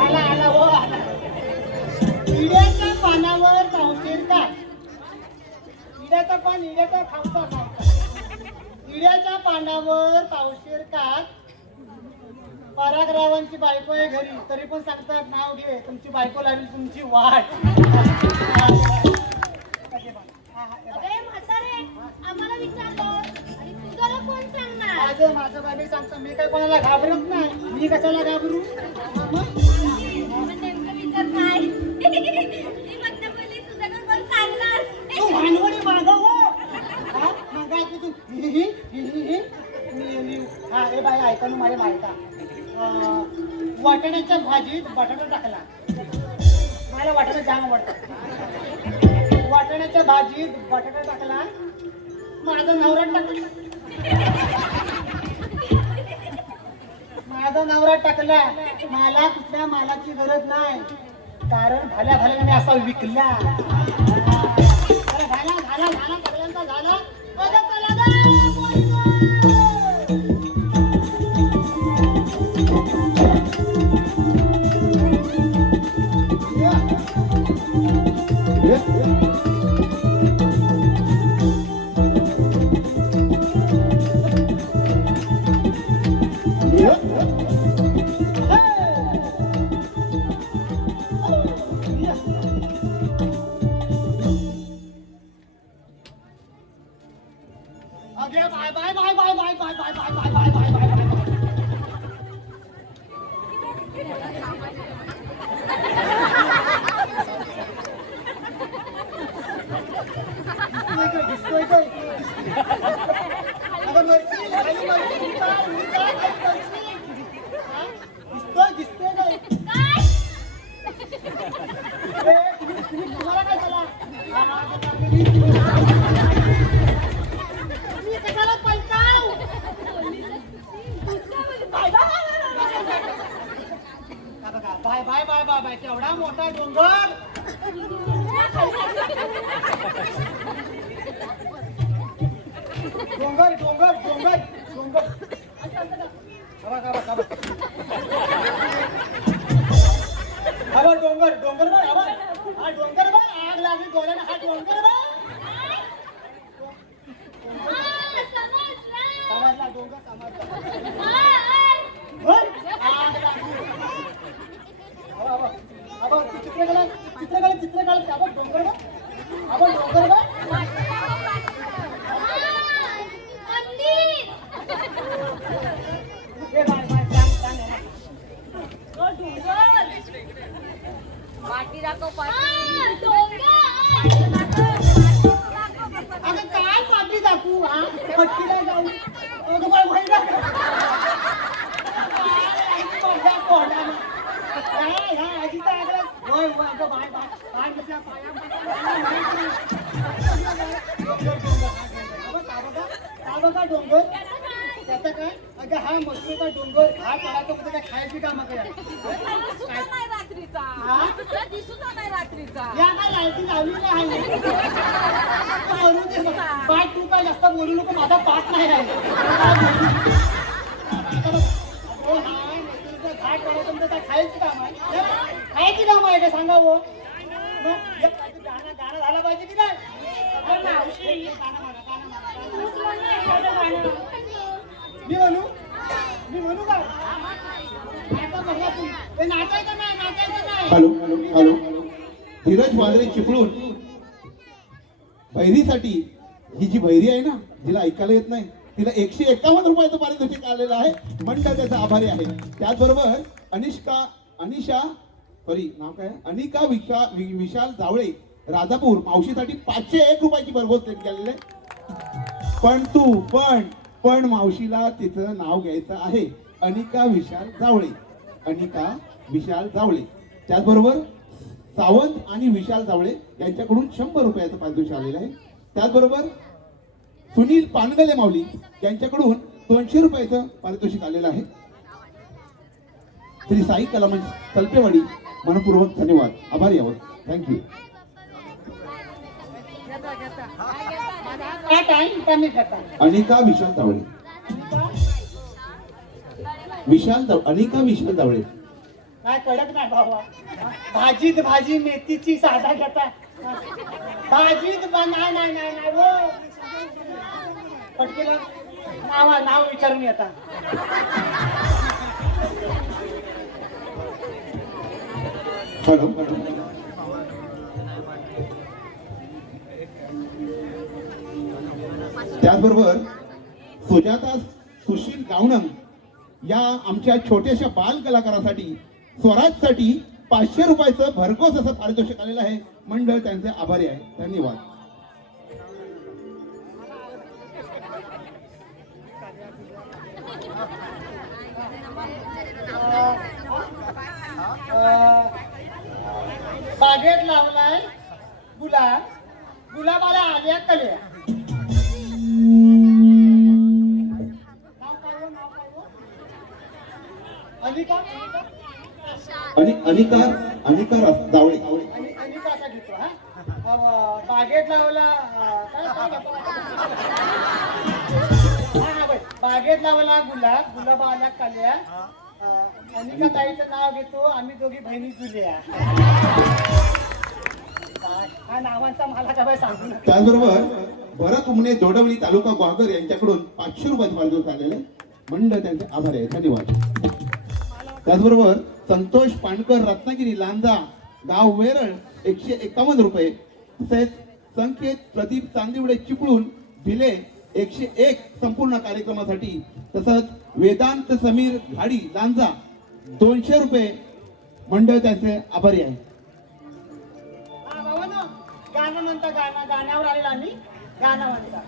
आला आला हो आला. इड्याच्या पानावर पावशेर का. इड्याचा पान इड्याचा खावसा खावसा. इड्याच्या पानावर पावशेर का. परागरावांची बायको आहे घरी तरी पण सांगतात नाव घे तुमची बायको लागली तुमची वाट. अरे म्हातारे, आम्हाला विचारलं आणि तुझ्याला कोण सांगणार? माझं बाबी सांगतो मी काय कोणाला घाबरत नाही. मी कशाला घाबरू. मग नेमकं विचार काय? मी म्हणते पहिली तुझ्याला कोण सांगणार? तू भांडवडी मागव हो. हा मागा तू हा ए बाई ऐका ना माझ्या बायका. वाटाण्याच्या भाजीत बटाटा टाकला. मला वाटाणा जाम आवडतात. वाटाण्याच्या भाजीत बटाटा टाकला. माझा नवरा टाकला. माझा नवरा टाकला. मला कुठल्या मालाची गरज नाही कारण झाल्या झाल्या मी असा विकला. झाला झाला झाला सगळ्यांचा झाला. बघा चला गं, पोरीनो. अगे bye bye bye bye bye bye bye bye bye bye bye bye bye. दिसतोय काय? अगं मरची खाली मरची काय दिसतोय दिसतोय काय? तुम्हाला काय झाला? मी कशाला पळताव? Bye bye bye bye bye केवढा मोठा डोंगर. डोंगर डोंगर डोंगर डोंगर. हवा डोंगर डोंगर बघ हवा. हा डोंगर बघ आग लागली डोळ्याला. हा डोंगर बघ. समजला डोंगर समजला. आग लागली. हवा चित्र काढ चित्र काढ चित्र काढ. डोंगर बघ. आपण डोंगर बघ. मसुका डोंगर त्याचं काय? त्याचं काय अगं हा मसुका डोंगर हा पडायचं म्हणजे काय खायची कामं काय नाही रात्रीचा हा? दिसूचा नाही रात्रीचा या काय लायकी लावली नाही करू दे बघ. पाठ तू काय जास्त बोलू नको माझा पाठ नाही आहे अगं, हा मसुका घाट पडायचं म्हणजे काय खायची काम आहे खायची काम आहे का सांगा हो मग एक गाणं गाणं झालं पाहिजे की नाही अगं, मावशी गाणं म्हणा, गाणं म्हणा, गाणं म्हणा. तूच म्हण ना एखादं गाणं. मी म्हणू का आता बघा तुम्ही ते नाचायचं नाही हॅलो हॅलो धीरज वांद्रे चिपळूण बहिरीसाठी ही जी बहिरी आहे ना जिला ऐकायला येत नाही तिला 151 रुपयाचं पारितोषिक आलेलं आहे मंडळ त्याचा आभारी आहे. त्याचबरोबर अनिशा नाव काय अनिका विशाल जावळे राजापूर मावशीसाठी 501 रुपयाची भरघोस देत गेलेले. पण मावशीला तिचं नाव घ्यायचं आहे अनिका विशाल जावळे. त्याचबरोबर सावंत आणि विशाल जावळे यांच्याकडून 100 रुपयाचं पारितोषिक आलेलं आहे. त्याचबरोबर सुनील पानगले माऊली यांच्याकडून 200 रुपयाचं पारितोषिक आलेलं आहे. श्री साई कलामंच तलपेवाडी मनपूर्वक धन्यवाद आभारी आहोत. थँक्यू. काय टाइम कमी करता अनिका विशाल जावळे काय कडक नाही बाबा भाजीत भाजी मेथीची साधा घेता भाजीत नाही हो पटकेला नाव विचारून येता हॅलो त्याचबरोबर सुजाता सुशील गावणम या आमच्या छोट्याशा बाल कलाकारासाठी स्वराजसाठी 500 रुपयाचं भरघोस असं पारितोषिक आलेलं आहे. मंडळ त्यांचे आभारी आहे. धन्यवाद. बागेत लावलाय गुलाबाला आल्या कल्या अनिका जावळे अनिका असा घेतो हा बागेत लावला बागेत लावला गुलाबा आल्या कल्या अनिका ताईचं नाव घेतो आम्ही दोघी बहिणी जुल्या हा नावांचा मला काय सांगू नका. त्याचबरोबर भरत उमने दोडवली तालुका ग्वागर यांच्याकडून 500 रुपयाचं पारितोषिक आलेलं आहे. मंडळ त्यांचे आभारी आहे. धन्यवाद. त्याचबरोबर संतोष पाणकर रत्नागिरी लांजा गाव वेरळ 151 रुपये. तसेच संकेत प्रदीप चांदिवडे चिपळूण भिले 101 संपूर्ण कार्यक्रमासाठी. तसंच वेदांत समीर घाडी लांजा 200 रुपये. मंडळ त्यांचे आभारी आहे. गाणं म्हणता गाण्यावर आलेला आम्ही गाणं म्हणता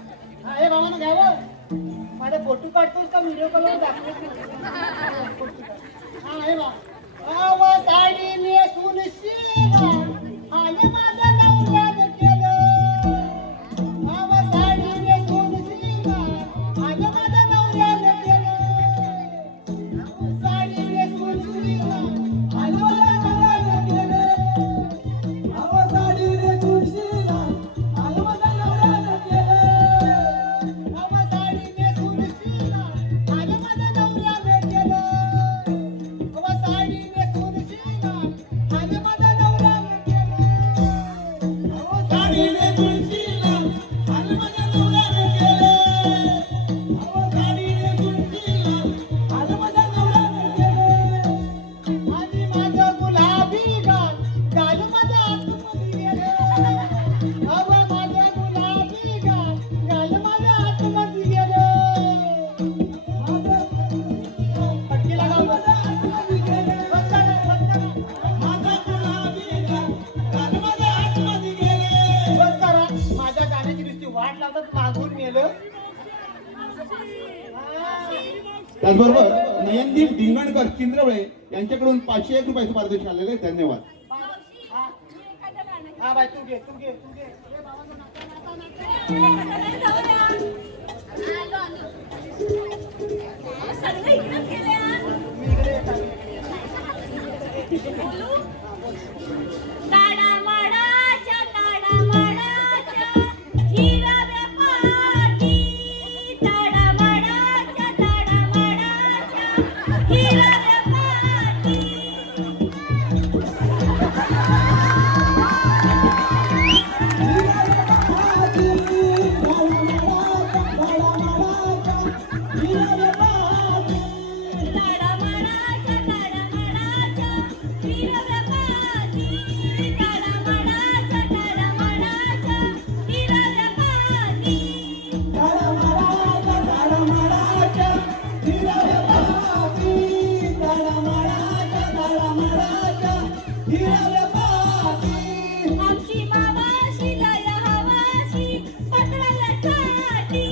हा हे बाबांना घ्यावं माझे फोटो काढतोस का व्हिडिओ कॉलवर दाखवतो हा हे बा साडी नेसून शिरा आले माझं नवऱ्यानं केलं साडी नेसून शिरा आले माझं नवऱ्यानं केलं साडी नेसून शिरा आले माझं नवऱ्यानं केलं साडी नेसून शिरा आले माझं नवऱ्यानं केलं साडी नेसून शिरा आले माझं नवऱ्यानं केलं साडी नेसून शिरा आले माझं नवऱ्यानं केलं साडी नेसून शिरा आले माझं नवऱ्यानं केलं साडी नेसून शिरा आले माझं नवऱ्यानं केलं आणि माझं गुलाबी गाल माझ्या आतमध्ये गेलं माझं गुलाबी गाल माझ्या आतमध्ये गेलं पटकी लागा माझ्या आतमध्ये गेलं माझं गुलाबी गाल माझ्या आतमध्ये गेलं बस करा माझ्या गाण्याची नुसती वाट लावतात मागून नेलं त्याचबरोबर नयनदीप डिंगणकर चिंद्रवळे यांच्याकडून 501 रुपयाचं पारितोषिक आलेलं आहे. धन्यवाद. हा बाई तू घे आलो, आलो. ताडामाडाच्या ताडामाडाच्या हिरव्या पाटी ताडामाडाच्या ताडामाडाच्या हिरव्या पाटी ताडामाडाच्या ताडामाडाच्या हिरव्या पाटी ताडामाडाच्या ताडामाडाच्या हिरव्या पाटी आमची मावाशी लय हवाशी पत्राला साठी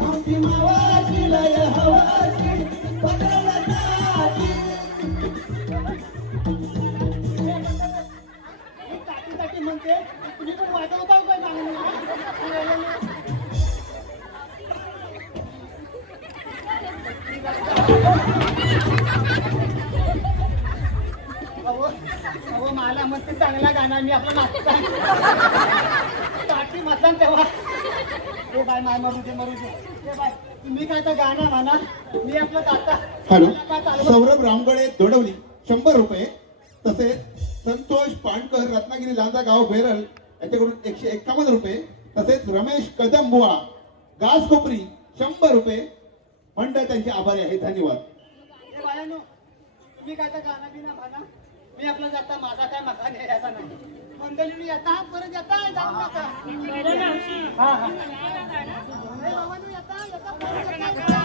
आमची मावाशी लय हवाशी पत्राला साठी साठी म्हणते तुम्ही पण वाजवता काय अहो मला मस्त चांगला गाणं मी आपला नाचता साठी मतदान तेव्हा ते बाय माय मरू दे ते बाय तुम्ही काय तर गाणं म्हणा मी आपलं गाता हॅलो सौरभ रामगडे दोडवली 100 रुपये. तसेच संतोष पाणकर रत्नागिरी लांजा गाव बेरल याच्याकडून 151 रुपये. तसेच रमेश कदमबुवा गास कोपरी 100 रुपये. मंडळ त्यांचे आभारी आहे. धन्यवाद. हे बाळांनो तुम्ही काय तर गाणं बिना म्हणा मी आपलं जाता माझा काय मका नाही याचा नाही मंडळी येता परत येता जाऊ नका बरं मावशी हा हा नाही बाबांनो येता येता परत येता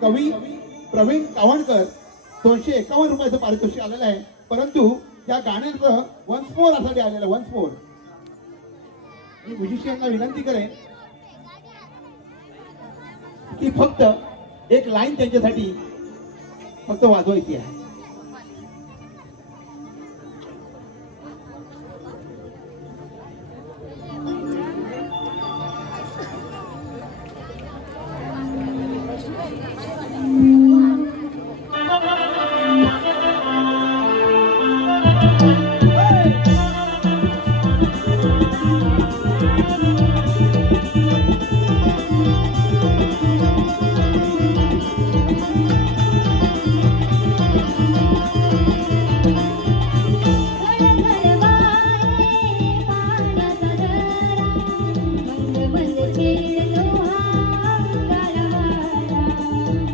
कवी प्रवीण कावणकर 251 रुपयाचं पारितोषिक आलेलं आहे. परंतु या गाण्याचं वन्स मोर असं आलेलं वन्स मोर. मी म्युझिशियनला विनंती करेन की फक्त एक लाईन त्यांच्यासाठी फक्त वाजवायची आहे.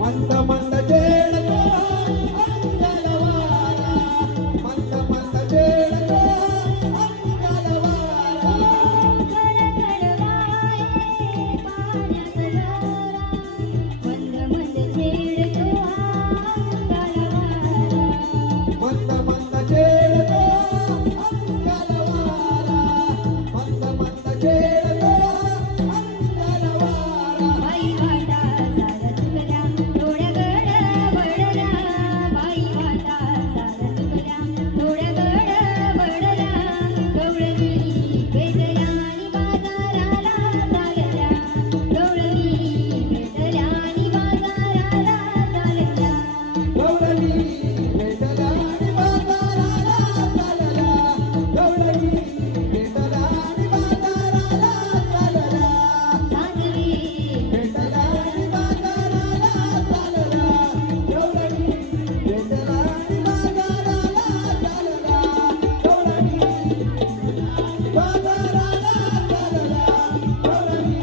मंद मंद खेळतो अंगाला वारा, मंद मंद खेळतो अंगाला वारा. मंद मंद खेळतो अंगाला वारा, मंद मंद खेळतो अंगाला वारा. गौरवी भेटला आणि बाजाराला चालला, गौरवी भेटला आणि बाजाराला चालला, भेटला आणि बाजाराला चालला, गौरवी भेटला आणि बाजाराला चालला, गौरवी बाजाराला चालला, गौरवी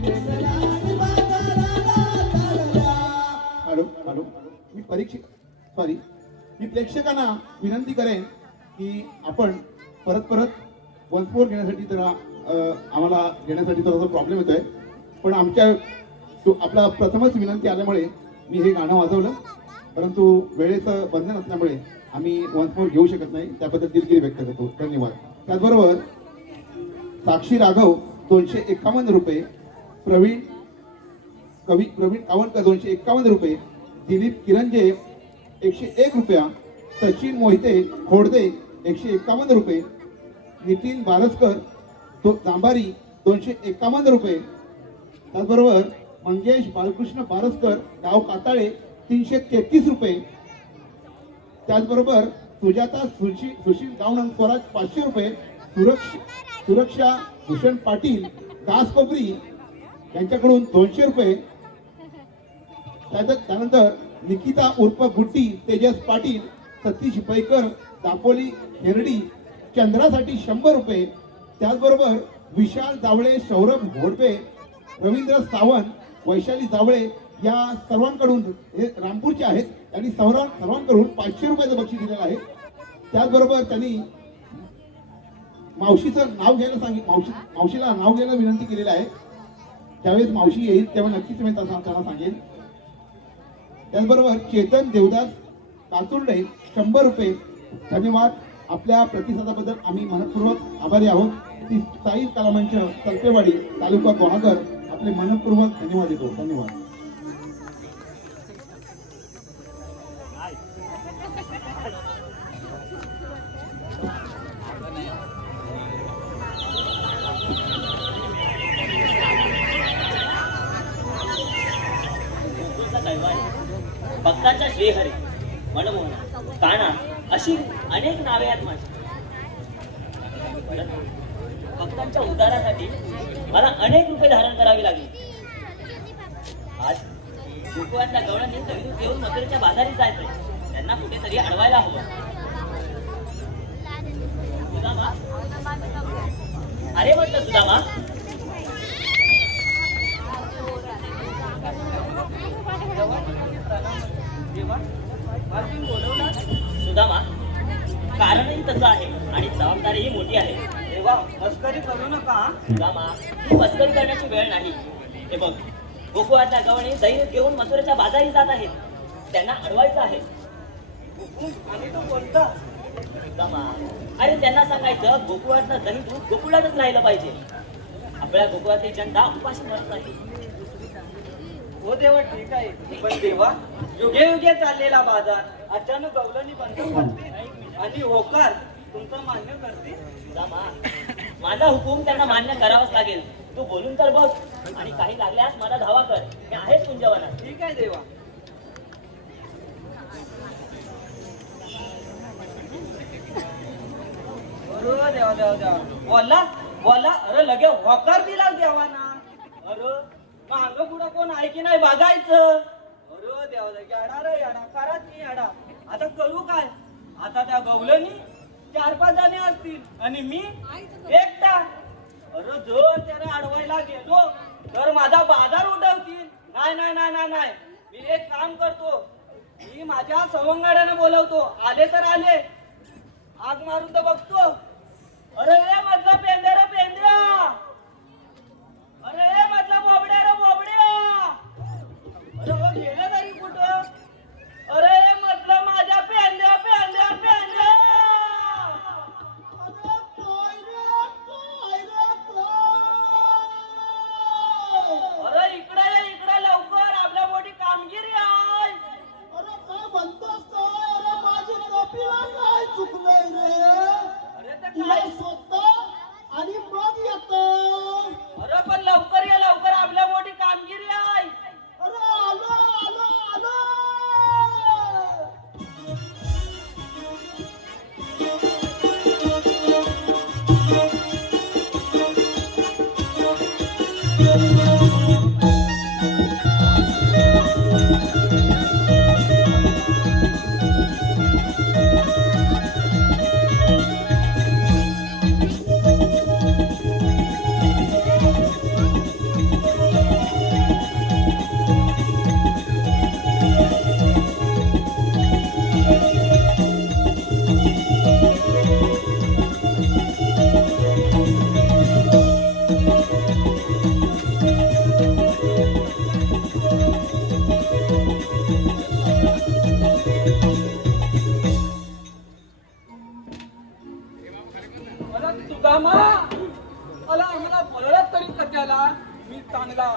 भेटला आणि बाजाराला चालला. हॅलो हॅलो, मी मी प्रेक्षकांना विनंती करेन की आपण परत वन्स मोर घेण्यासाठी जरा आम्हाला घेण्यासाठी थोडासा प्रॉब्लेम येतोय. पण आपला प्रथमच विनंती आल्यामुळे मी हे गाणं वाजवलं. परंतु वेळेचं बंधन असल्यामुळे आम्ही वन्स मोर घेऊ शकत नाही. त्याबद्दल दिलगिरी व्यक्त करतो. धन्यवाद. त्याचबरोबर साक्षी राघव 251 रुपये, कवी प्रवीण कावणकर 251 रुपये, दिलीप किरंजे 101 रुपया, सचिन मोहिते खोडदे 151 रुपये, नितीन बारसकर जांभारी 251 रुपये. त्याचबरोबर मंगेश बालकृष्ण बारसकर गाव काताळे 333 रुपये. त्याचबरोबर सुजाता सुशील गावणंग स्वराज 500 रुपये, सुरक्षा भूषण पाटील दास कोबरी यांच्याकडून 200 रुपये. त्यानंतर निकिता उर्फ गुड्डी तेजस पाटील, सतीश पैकर दापोली हेरडी चंद्रासाठी 100 रुपये. त्याचबरोबर विशाल जावळे, सौरभ घोडपे, रवींद्र सावंत, वैशाली जावळे या सर्वांकडून, हे रामपूरचे आहेत, त्यांनी सर्वांकडून 500 रुपयाचं बक्षीस दिलेलं आहे. त्याचबरोबर त्यांनी मावशीचं नाव घ्यायला मावशीला नाव घ्यायला विनंती केलेली आहे. ज्यावेळेस मावशी येईल तेव्हा नक्कीच मी त्यांना सांगेन. त्याचबरोबर चेतन देवदास कातुर्डे 100 रुपये. धन्यवाद. आपल्या प्रतिसादाबद्दल आम्ही मनपूर्वक आभारी आहोत. ती साई कलामंच तर्फेवाडी तालुका गुहागर आपले मनपूर्वक धन्यवाद देतो. धन्यवाद. भक्तांच्या श्रीहरी, मनमोहना, काना अशी अनेक नावे आहेत माझी. भक्तांच्या उद्धारासाठी मला अनेक रुपये धारण करावी लागली. आज गोकुळातल्या गवळ्यांनी दैवत घेऊन मथुरेच्या बाजारी जायचंय. त्यांना कुठेतरी अडवायला हवं. सुदामा, अरे म्हटलं सुदामा, सुदामा, कारणही तसं आहे आणि जबाबदारीही मोठी आहे. तेव्हा मस्करी करू नका. सुदामा, ही मस्करी करण्याची वेळ नाही. हे बघ, गोकुळातल्या गवळणी दैनिक घेऊन मथुरेच्या बाजारी जात आहेत. त्यांना अडवायचं आहे. आणि तो कोणता? अरे त्यांना सांगायचं गोकुळातलं दही दूध गोकुळातच राहिलं पाहिजे. आपल्या गोकुळातली जनता उपाशी मरत आहे. हो देवा, ठीक आहे. पण देवा, युगे युगे चाललेला बाजार अचानक गवलनी बंद करते आणि होकार तुमचं मान्य करते. माझा हुकूम त्यांना मान्य करावाच लागेल. तू बोलून तर बघ आणि काही लागल्यास मला धावा कर. मी आहेच कुंजवनात. ठीक आहे देवा. अरे देवा देवा देवा, बोला बोला. अरे लगे होकार दिला देवाना. अरे माग पुढं कोण आहे की नाही बघायचं. अरे देवा देवा, येडा रे येडा, करा की येडा. आता करू काय? आता त्या गवलनी 4-5 जणे असतील आणि मी एकटा. अरे जर त्याला अडवायला गेलो तर माझा बाजार उडवतील. नाही नाही नाही नाही नाही, मी एक काम करतो. मी माझ्या सवंगाड्याने बोलवतो. आले तर आले, आग मारून तर बघतो. अरे ए मधला पेंड्या रे पेंड्या, अरे ए मधला बोबड्या रे बोबड्या. अरे हो गेलं तरी कुठं? अरे ए मधला माझ्या पेंड्या पेंड्या पेंड्या. अरे इकडे ये, इकडे लवकर, आपल्या मोठी कामगिरी आहे. अरे काय म्हणतोस काय? अरे माझी टोपीला काय चुकलंय रे? अरे ते तुला काय? स्वतः आणि मग येतो. अरे पण लवकर ये लवकर, आपल्या मोठी कामगिरी आहे. अरे आलो आलो आलो. मला सुदामा, मला आम्हाला बोलवलं तरी कशाला? मी चांगला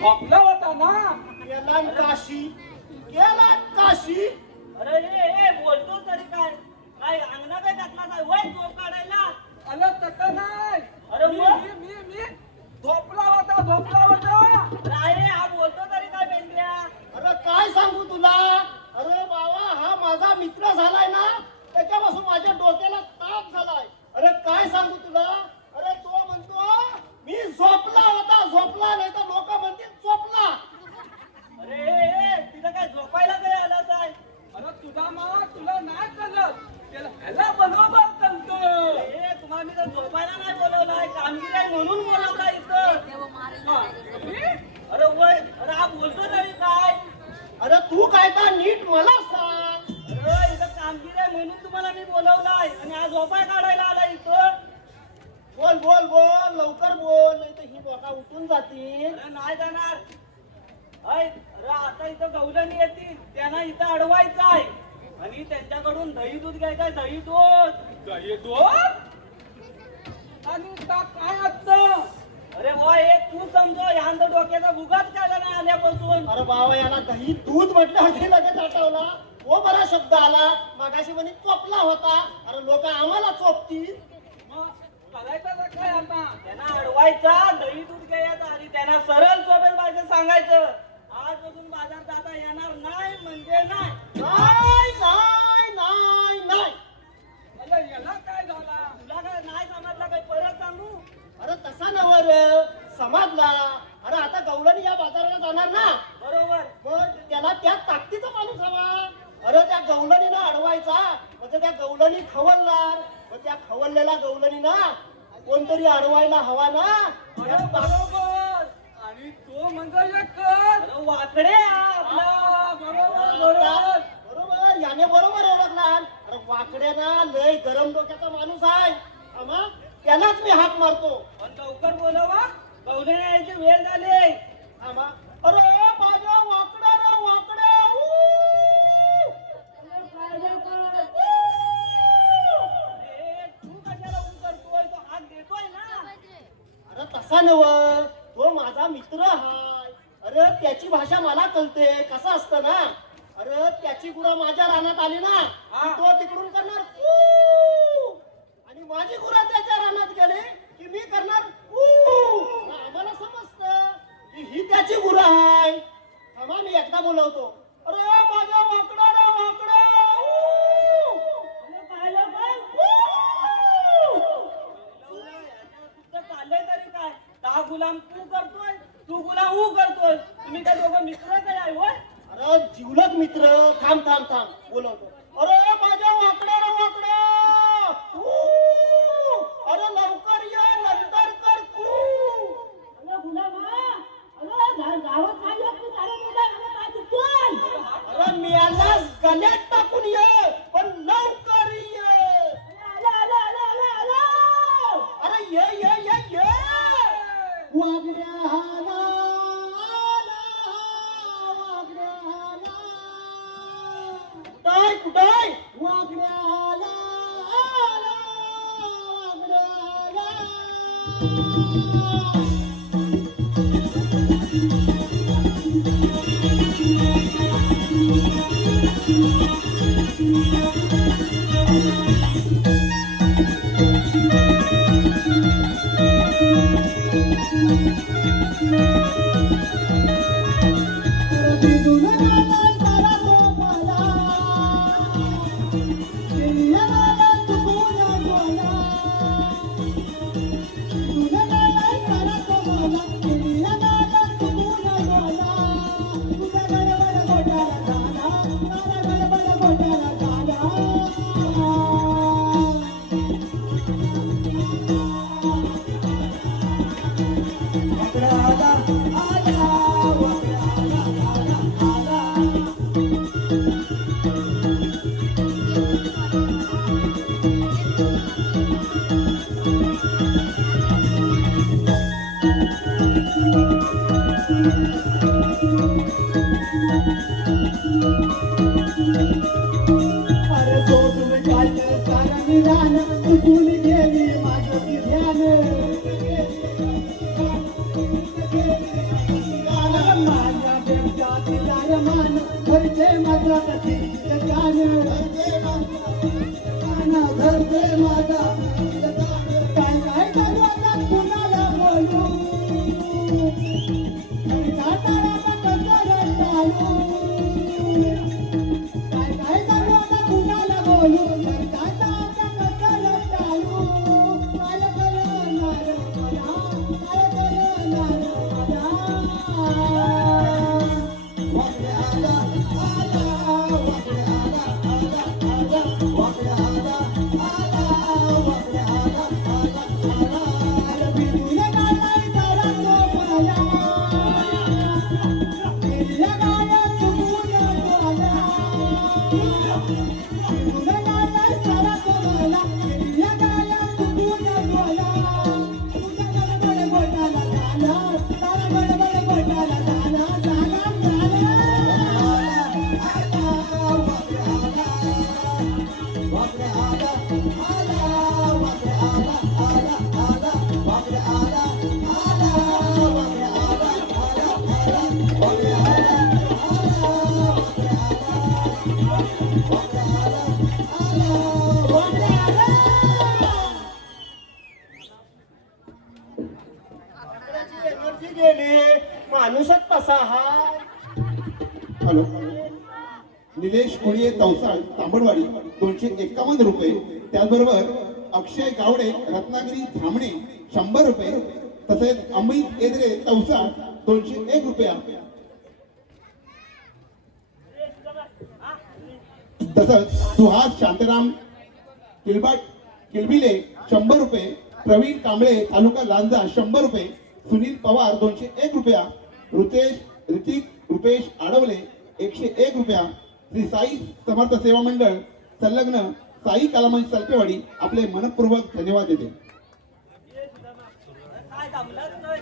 भोगला होता ना. गेला काशी, गेला काशी. अरे ए बोलतो तरी काय? काय अंगणा काय घातला काय? वय झोप काढायला. अरे तसं नाही. अरे मी मी मी झोपला होता झोपला होता. अरे हा बोलतो तरी काय पेंड्या? अरे काय सांगू तुला? अरे बाबा, हा माझा मित्र झालाय ना, त्याच्यापासून माझ्या डोक्याला ताप झालाय. अरे काय सांगू तुला? अरे तो म्हणतो मी झोपला होता, झोपला नाही तर लोक म्हणतील झोपला. अरे तिथं काय झोपायला काय आलाच आहे? अरे तुझा मा तुला नाही कळत, ह्याला बरोबर कळतो. तुम्हाला मी तर झोपायला नाही बोलवलाय, कामगिरी आहे म्हणून बोलवलाय इथं. अरे वय, अरे हा बोलतो तरी काय? अरे तू काय का नीट मला सांग. अरे इथं कामगिरी आहे म्हणून तुम्हाला मी बोलवलाय आणि हा झोपाय काढायला आला इथं. बोल बोल बोल, लवकर बोल, नाही तर ही लोका उठून जातील. अरे नाही जाणार. अरे आता इथं गवलनी येतील, त्यांना इथं अडवायचं आहे आणि त्यांच्याकडून दही दूध घ्यायचं आहे. दही दूध. दही दूध आणि काय असतं? अरे हे तू समजो, ह्यांचा डोक्याचा भुगाच काय नाही आल्यापासून. अरे बाबा, याला दही दूध म्हटल्यावरती लगेच आठवला. हो बरा शब्द आला. मागाशी म्हणे चोपला होता. अरे लोक आम्हाला चोपतील. मग करायचं काय आता? त्यांना अडवायचा, दही दूध घ्यायचं आणि त्यांना सरळ सोबत पाहिजे सांगायचं, आजपासून बाजार जाता येणार नाही म्हणजे नाही. नाही नाही नाही नाही. अरे याला काय झाला? तुला काय नाही समजला? काय परत सांगू? अरे तसा नवर समाजला. अरे आता गवळणी या बाजाराला जाणार ना, बरोबर. मग त्याला त्या ताकदीचा माणूस हवा. अरे त्या गवळणीला अडवायचा म्हणजे त्या गवळणी खवलणार. मग त्या खवललेला गवळणीना कोणतरी अडवायला हवा ना. अरे बरोबर. आणि तो म्हणजे एक अरे वाकडे आपला. बरोबर बरोबर. बरोबर, याने बरोबर ओळखला. अरे वाकड्याना लय गरम डोक्याचा माणूस आहे. आम्हा त्यालाच मी हाक मारतो. पण लवकर बोलवा, गवळणी यायची वेळ झाली. आम्हा अरे माझ्या वाकड्या रे वाकड्या अरे तू कशाला करतोय तो हात देतोय ना. अरे तसा नव तो माझा मित्र हाय. अरे त्याची भाषा मला कळते कसं असतं ना. अरे त्याची गुरा माझ्या रानात आली ना की तो तिकडून करणार कू आणि माझी गुरा त्याच्या रानात गेले की मी करणार कू. आम्हाला समजतं की ही त्याची गुरा आहे. थांबा मी एकदा बोलवतो. अरे माझ्या वाकडा रे वाकडा तुझं चाललंय तरी काय. हा गुलाम तू करतोय तू गुलाम ऊ करतोय. तुम्ही काय दोघं मित्र काय आहे होय. अरे जिवलग मित्र थांब थांब थांब बोलवतो. अरे माझ्या वाकड्या रे वाकड्या अरे लवकर ये नंतर कर कू. अरे मी याला गल्यात टाकून ये पण लवकर ये. अरे ये ये ये ये वागड्या कुठाय कुठाय वागड्याला माणूसच तसा हाय. हॅलो निलेश कोळी तवसाळ तांबडवाडी 251 रुपये. त्याचबरोबर अक्षय गावडे रत्नागिरी धामणे 100 रुपये. तसेच अमित एदरे तवसाळ 201 रुपया. तसंच सुहास शांताराम किलबिले 100 रुपये. प्रवीण कांबळे तालुका लांजा 100 रुपये. सुनील पवार 201 रुपया. ऋतिक रुपेश आडवले 101 रुपया. श्री साई समर्थ सेवा मंडळ संलग्न साई कलामंच सलपेवाडी आपले मनपूर्वक धन्यवाद देते. काय जमलंच नाही.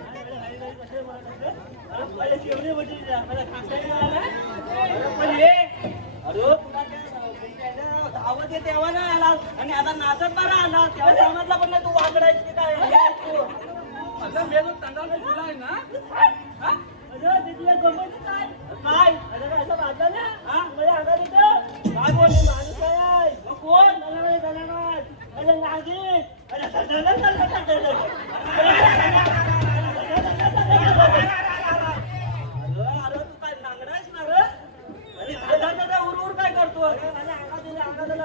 अरे शेवटी म्हणजे मला खांदायला आला. अरे पण हे अरे तुला त्या धावत येते तेव्हा नाही आला आणि आता नाचत बरा आला तेव्हा समजला पण नाही तू वाकडायच की काय आता मेलो तंडाला दिलाय ना हा अरे तिथल्या गंमत काय काय अरे काय असं वाटलं ना हा मला आगा देतो काय बोलले माणूस काय मग कोण मला दलानात अरे नागी अरे अरे तू काय नांगडायस ना रे अरे उर काय करतो अरे माझ्या आगा दिला माझ्या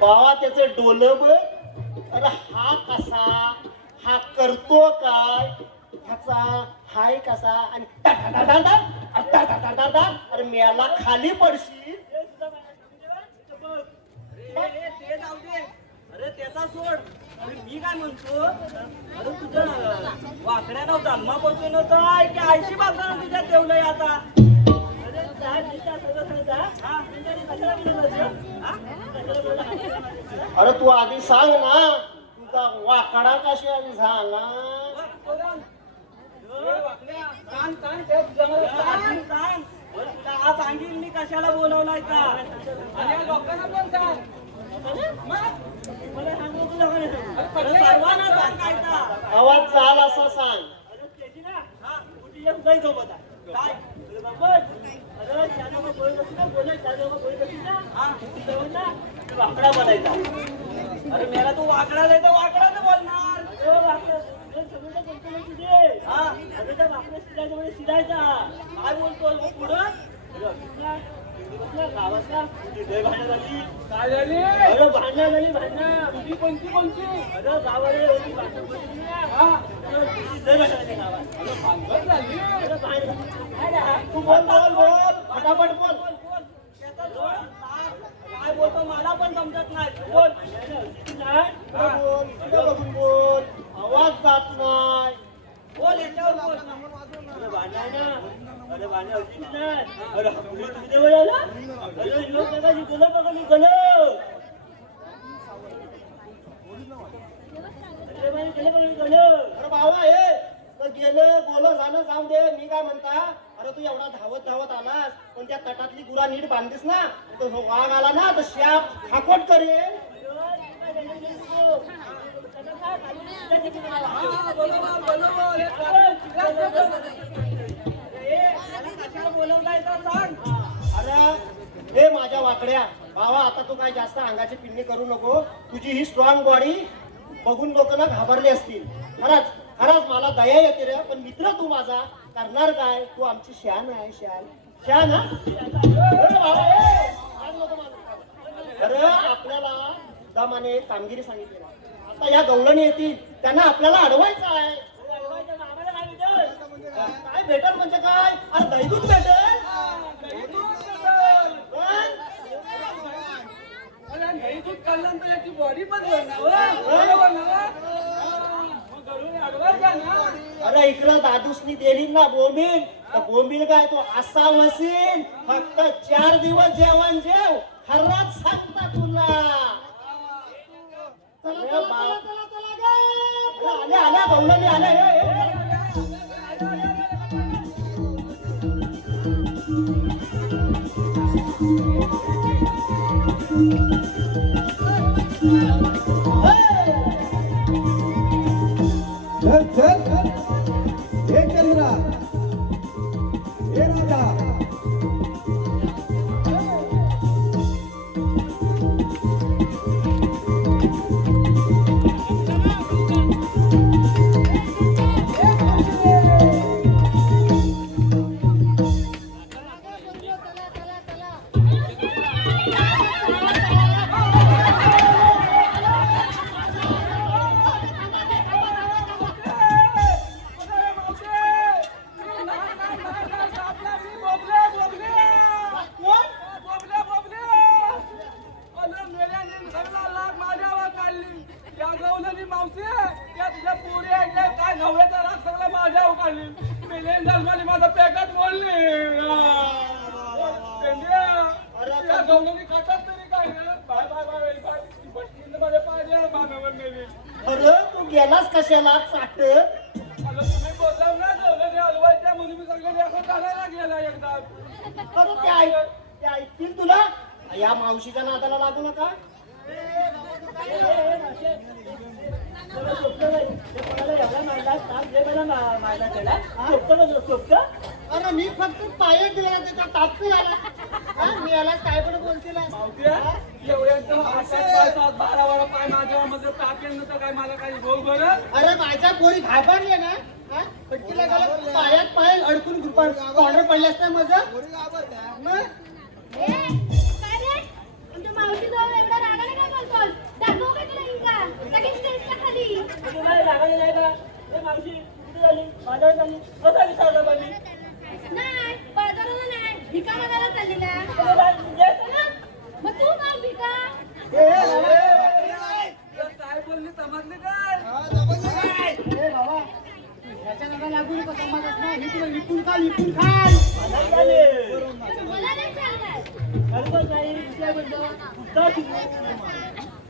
बाबा त्याचं डोलं बघ. अरे हा कसा, हा करतो काय, ह्याचा हाय कसा आणि अरे मेला खाली पडशील. ते जाऊ दे अरे त्याचा सोड अरे मी काय म्हणतो अरे तुझं वाकड्या नव्हता जन्मा पडतोय नव्हता की आयशी बाजारात तुझ्या ठेवलंय आता अरे काय दिसता सगळं सांगता हा कशाला गेलं हा अरे तू आधी सांग ना तुझा वाकडा कशा झाला. आज सांगीन मी कशाला बोलवलाय का आणि लोकांना पण सांग मला सांगू तुला सर्वांना सांग काय का आवाज चाल असा सांग. अरे त्याची ना हा कुठे एक गै गमत आहे काय अरे त्याला मग बोलत असते ना बोलाय त्याला मग बोलत असते ना हा ना वाकडा बनायचा. अरे मेला तू वाकडा नाही तर वाकडाच बोलणार हा त्या वाकड्या शिरायच्या म्हणजे शिरायचा काय बोलतो मग पुढं गावात का तुझी भांडण झाली काय झाली अरे भांडणं झाली भांडणं तुझी कोणती कोणती अरे गावाला होती भांडण गावात झाली अरे भांडण तू बोल बोल बोल फटाफट बोल. काय बोलतो मला पण समजत नाही बोल बघून बोल आवाज जात नाही. बोल याच्यावर बोल अरे भांडण ना अरे भांडण होती नाही अरे तुझ्या वेळेला अरे लोक बघा निघलं बघा निघलं अरे बाबा हे तर गेलं बोलं झालं जाऊ दे. मी काय म्हणता अरे तू एवढा धावत धावत आलास पण त्या तटातली गुरा नीट बांधलीस ना तर वाघ आला ना तर शाप खाकोट करेल. अरे हे माझ्या वाकड्या बाबा आता तू काय जास्त अंगाची पिन्नी करू नको. तुझी ही स्ट्रॉंग बॉडी बघून लोक ना घाबरले असतील. खरंच खरंच मला दया येते रे पण मित्र तू माझा करणार काय. तू आमची शान आहे शान शान हा. अरे आपल्याला दमाने कामगिरी सांगितली आता या गवळणी येतील त्यांना आपल्याला अडवायचं आहे. काय भेटल म्हणजे काय अरे दैदूत भेटेल याची बॉडी पण अरे इकडं दादूसनी दिली ना बोंबील तर बोंबील काय तो असा वसील फक्त 4 दिवस जेवण जेव खरंच सांगता तुला. आल्या आल्या गवळणी आल्या. चल चल हे चंद्रा हे राजा माझा पॅकेट बोलली अरे तू गेलास कशाला चाट तुम्ही बोलला ना अरे ते ऐकतील तुला. या मावशीच्या नादाला लागू नका. अरे मी फक्त पाय दिला त्याचा ताप नाही आला. मी याला काय पण बोलतील. बारा वारा पाय माझ्या मध्ये टाकेल तर काय मला काही बोल बरं. अरे माझ्या पोरी घाबरले ना. पटकीला गेलं पायात पाय अडकून कॉर्डर पडले असते माझं. मग ए, काय रे? आमच्या मावशीजवळ एवढा रागाने काय बोलतोस? दाखव काय तुला इंका? लगेच स्टेजच्या खाली. नाही, बाजाराला नाही. भिका मागायला चालली ना. मग तू माग भिका. काय बोलली समजली काय. ए बाबा ह्याच्या नादा लागू नको. समाजात नाही हे तुला विकून खाल. मला नाही चालणार.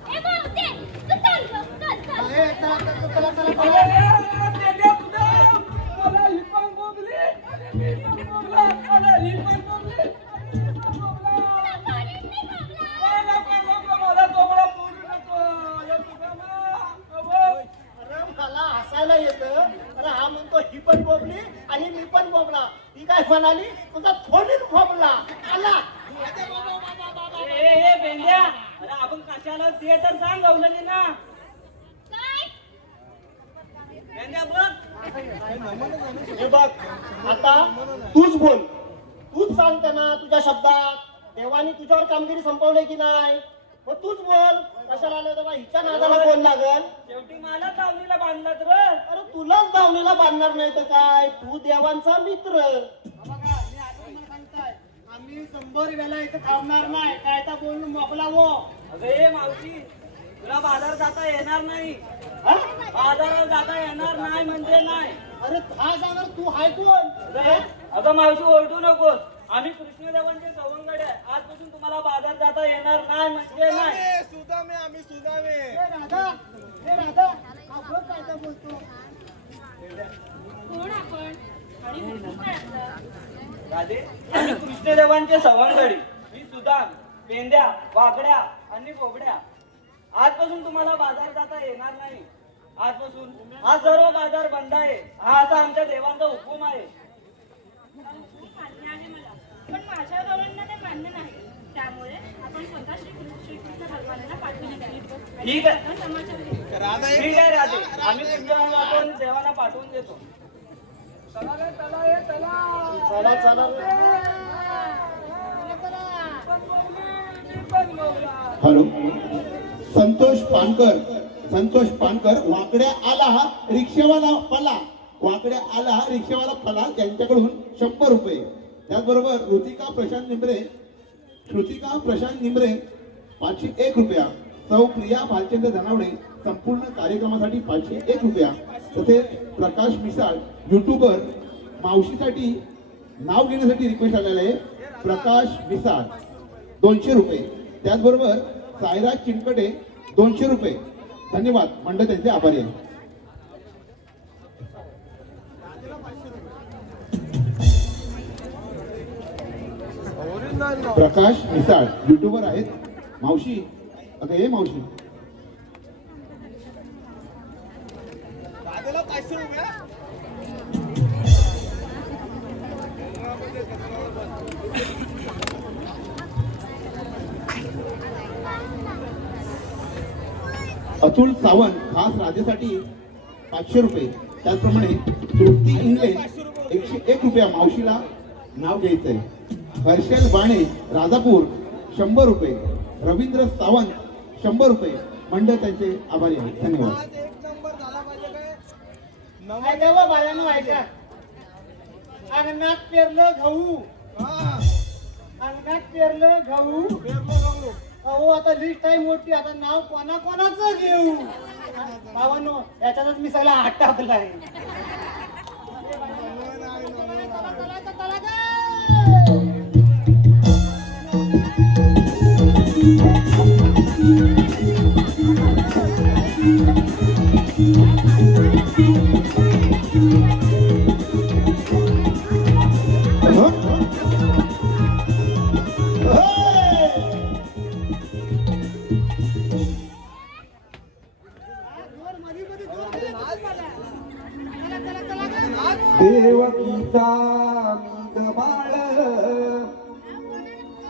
ए मावशे, तू चाल गं, चल, चल. ए, चला. मला ही पण बोलली आणि मी पण बोलला. मला ही पण बोलली आणि मी पण बोलला. कोणीच नाही थांबला. मला तोमडा बोलू नको. या तुकामा. अरे मला हसायला येतं. अरे हा म्हणतो ही पण बोबली आणि मी पण बोबला. ही काय म्हणाली तुझा थोडीच बोबला आला. ए बेंड्या, अरे आपण कशाला ते तर सांग गवलनी ना. काय? बेंड्या बघ. हे बघ आता तूच बोल. तूच सांगते ना तुझ्या शब्दात. देवानी तुझ्यावर कामगिरी संपवली की नाही. मग तूच बोल. कशाला आलं तर हिच्या नादाला कोण लागल. शेवटी मला दावणीला बांधला तर. अरे तुलाच दावणीला बांधणार नाही तर काय. तू देवांचा मित्र. आम्ही 100 वेळा इथे थांबणार नाही. काय तर बोलून मोकला वो. अगं ए मावशी, तुला बाजार जाता येणार नाही. हा? बाजारात जाता येणार नाही म्हणजे नाही. अरे हा जाणार तू हाय कोण. अगं मावशी ओरडू नकोस. आम्ही कृष्णदेवांचे सवंगड आहे. आजपासून तुम्हाला बाजार जाता येणार नाही म्हणजे नाही. राधा हा बघ काय तर बोलतो. कोण आपण आणि कुठून काय असतं? राधे, आम्ही कृष्णदेवांचे सवंगडी. मी सुदाम, पेंद्या, वाकड्या आणि बोबड्या. आजपासून तुम्हाला बाजार जाता येणार नाही. आजपासून हा सर्व बाजार बंद आहे. हा असा आमच्या देवांचा हुकूम आहे. खूप मान्य आहे मला, पण माझ्या गवळ्यांना ते मान्य नाही. त्यामुळे आपण स्वतः श्रीकृष्ण भगवानांना पाठवून द्यावी. ठीक आहे. आणि समाचार ठीक आहे राधे, आम्ही तुमच्या देवाला पाठवून देतो. चला रे, चला ये, चला. चला चला मी पण बोलला. हॅलो, संतोष पानकर वाकड्या आला हा रिक्षावाला फला. वाकड्या आला हा रिक्षावाला फला यांच्याकडून 100 रुपये. त्याचबरोबर श्रुतिका प्रशांत निंबरे 501 रुपया. सौ प्रिया भालचंद्र धनावडे संपूर्ण कार्यक्रमासाठी 501 रुपया. तसेच प्रकाश मिसाळ युट्यूबर मावशीसाठी नाव घेण्यासाठी रिक्वेस्ट आलेला आहे. प्रकाश मिसाळ 200 रुपये. त्याचबरोबर सायराज चिंकटे 200 रुपये. धन्यवाद. मंडळ त्यांचे आभारी आहे. प्रकाश मिसाळ युट्यूबर आहेत. मावशी अगं हे मावशी अतुल सावंत खास राजेसाठी 500 रुपये. त्याचप्रमाणे तृप्ती इंगळे 101 रुपया. मावशीला नाव घ्यायचंय. हर्षल बाणे राजापूर 100 रुपये. रवींद्र सावंत 100 रुपये. मंडळ त्यांचे आभारी आहेत. धन्यवाद. बाळानं व्हायच्या अंगणात पेरलं गहू. अंगणात पेरलं गहू. अहो आता लिस्ट आहे मोठी. आता नाव कोणाचं घेऊ. भावानो याच्यातच मी सगळा हात टाकलाय.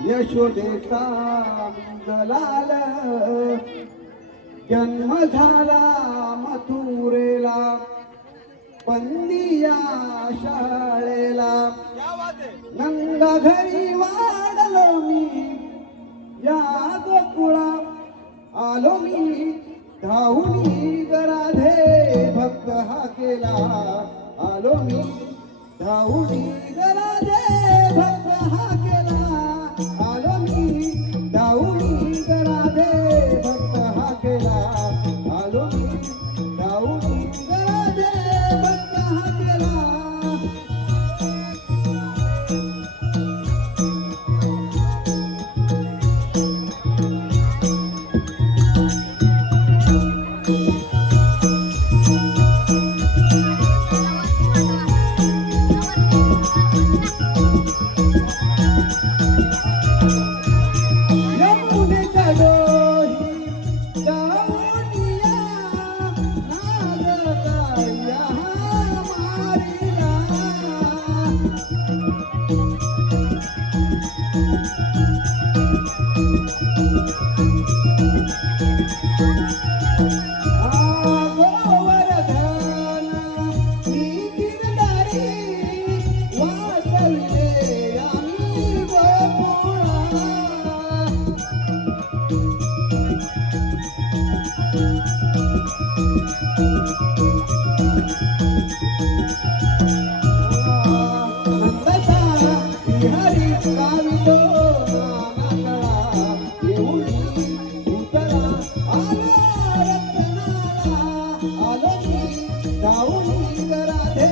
यशोदेचा गलाल जन्म झाला मथुरेला पंदिया शाळेला नंदा घरी वाढलो मी या गोकुळा आलो मी धावूनी गराधे भक्त हा केला आलो मी धावूनी गराधे भक्त हा केला आलो मी धावूनी गराधे भक्त हा केला आलो मी धावूनी गराधे भक्त हा केला यमुनेच्या डोही जाऊनिया नाग काळ्या मारिला गोवर्धन मी गिरधारी वाचविले आम्ही गोकुळा नंदता विहारी कावितो नानाकळा येऊनी उतरा आला रत्नाला आलो मी धावूनी गराधे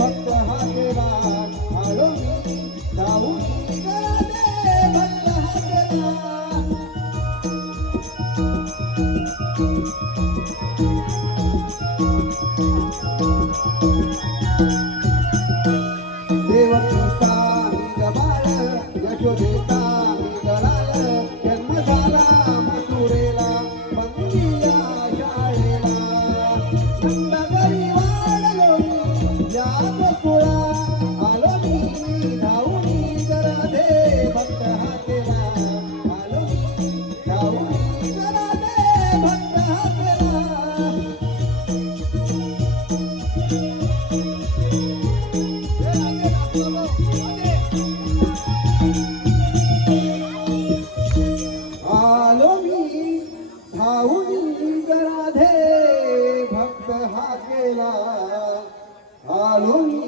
भक्त हा केला आलो मी धावूनी गराधे भक्त हा केला देवकीचा मी गबाळ यशोदेचा मी गलाल जन्म झाला मथुरेला पंदिया शाळेला नंदगरी वाढलो मी या गोकुळा आलो मी धावूनी गराधे भक्त हा केला आलो मी धावूनी गराधे भक्त हा केला आलो मी धावूनी गराधे भक्त हा केला आलो मी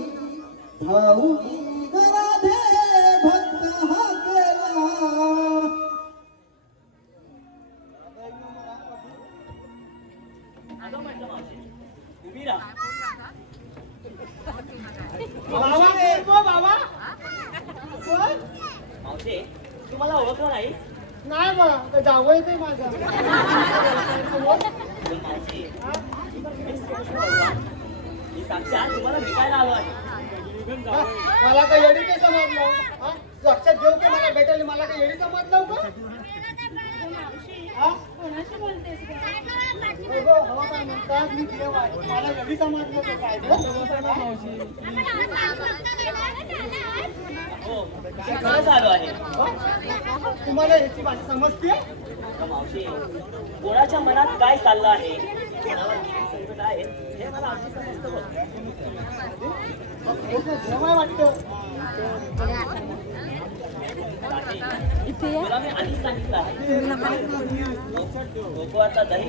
धावूनी गराधे भक्त हा केला अगं म्हटलं मावशी उभी राहा. मावशी तुम्हाला ओळखलं नाही नाही बा ते जावं ते माझा मावशी मी साक्षात तुम्हाला भेटायला आलो आहे. मला काय येडी काय समजलं हा? लक्षात घेऊ की मला भेटेल मला काय येडी समजलं का मावशी हा? कोणाशी बोलतेस ग? हो, हो, काय म्हणतात मी देव आहे. मला येडी समजलं का काय हो खरंच आलो आहे. तुम्हाला याची भाषा समजते अगं मावशी कोणाच्या मनात काय चाललं आहे कोणाला किती संकट आहे हे मला अगदी समजतं बघ. जेव्हा वाटतं तुला मी आधीच सांगितलं आहे गोकुळातला दही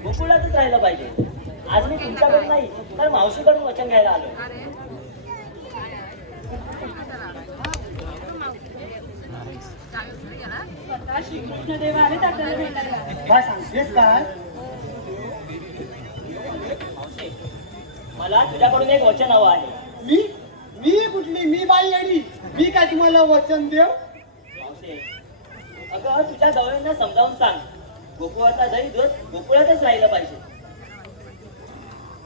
गोकुळातच राहिलं पाहिजे. आज मी तुमच्याकडून नाही तर मावशीकडून वचन घ्यायला आलो. स्वतः श्रीकृष्णदेव आलेत आपल्याला भेटायला. काय सांगतेस काय मावशी मला तुझ्याकडून एक वचन हवं आहे. मी मी कुठली मी बाई येडी मी काय तुम्हाला वचन देव मावशी अगं तुझ्या गवळींना समजावून सांग गोकुळाचा दही दूध गोकुळातच राहिलं पाहिजे.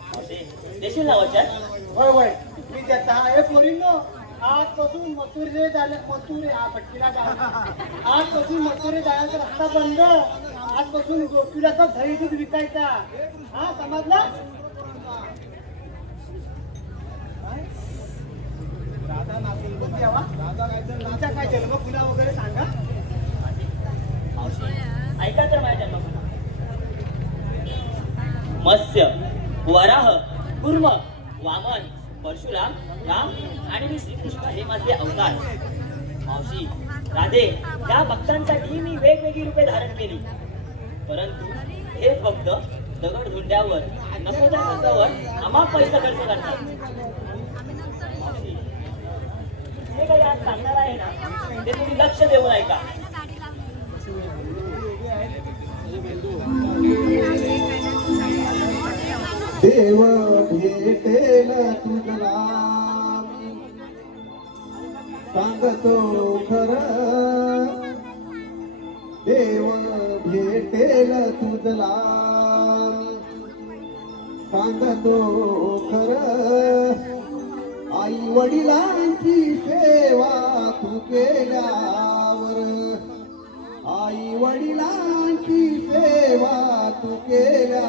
मावशी देशील ना वचन? होय होय मी त्याचा आहे पोरींनो आजपासून मथुरे झाले मथुरे हा पट्टीला गाव आजपासून मथुरे जायचा रस्ता बंद आजपासून गोकुळाचा दही दूध विकायचा हा समजला तुमचा काय जन्म फुला वगैरे सांगा मत्स्य, वराह, कुर्म, वामन, परशुराम, राम आणि मी श्रीकृष्ण हे माझे अवतार. मावशी, राधे, या भक्तांसाठी मी वेगवेगळी रूपे धारण केली. परंतु हेच भक्त दगड धुंड्यावर नको त्या खर्चावर अमाप पैसा खर्च करतात. मावशी, जे काही आज सांगणार आहे ना ते तुम्ही लक्ष देऊन ऐका. देव भेटेल तुझला सांगतो खरं, देव भेटेल तुझला सांगतो खरं. आई वडिलांची सेवा तू केल्यावर, आई वडिलांची सेवा तू केल्यावर.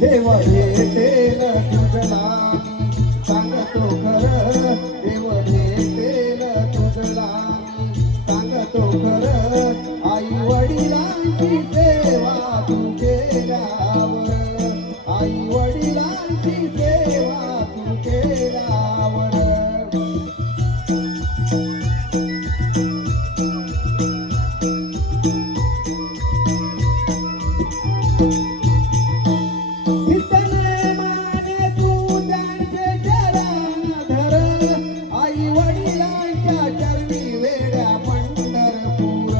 देव भेटेल तुझला सांगतो खरं, देव भेटेल तुझला सांगतो खरं. आई वडिलांची सेवा तू केल्यावर, आई वडिलांची सेवा तू केल्यावर. इतने माने तू त्यांचे चरण धर, आई वडिलांच्या चरणी वेड्या पंढरपूर.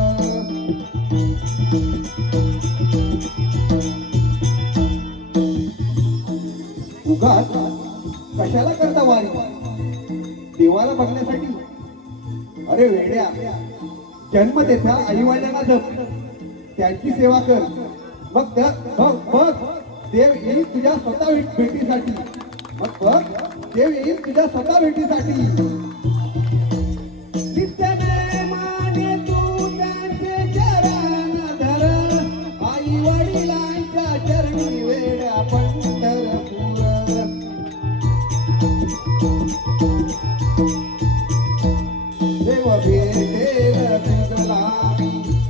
उगाच कशाला करता वारी? देवाला बघण्यासाठी? अरे वेड्या, जन्म देता आई वडिलांना जप, त्यांची सेवा कर. मग बघ देव येईल तुझ्या स्वतः भेटीसाठी. मग बघ देव येईल तुझ्या स्वतः भेटीसाठी. नित्याने माने तू त्यांचे चरण धर, आई वडिलांच्या चरणी वेड्या पंढरपूर. देव भेटेल तुझला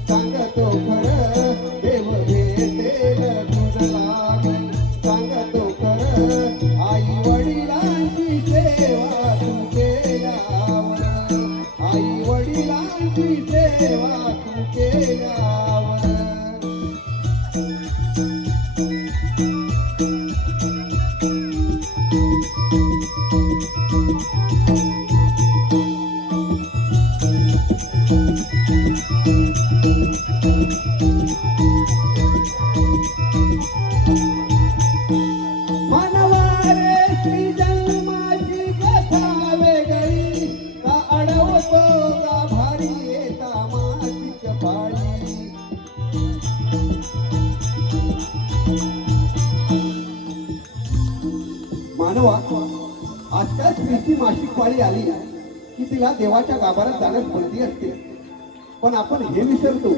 सांगतो खरं, देव भेटेल तुझला सांगतो खरं. आई वडिलांची सेवा तू केल्यावर, आई वडिलांची सेवा तू केल्यावर. मनवारे श्री जन्माची कथा वेगळी, का अडवतो का भारी येता मासिक पाळी. मानवा, आजच्या स्त्रीची मासिक पाळी आली की तिला देवाच्या गाभाऱ्यात जाण्यास बंदी असते. पण आपण हे विसरतो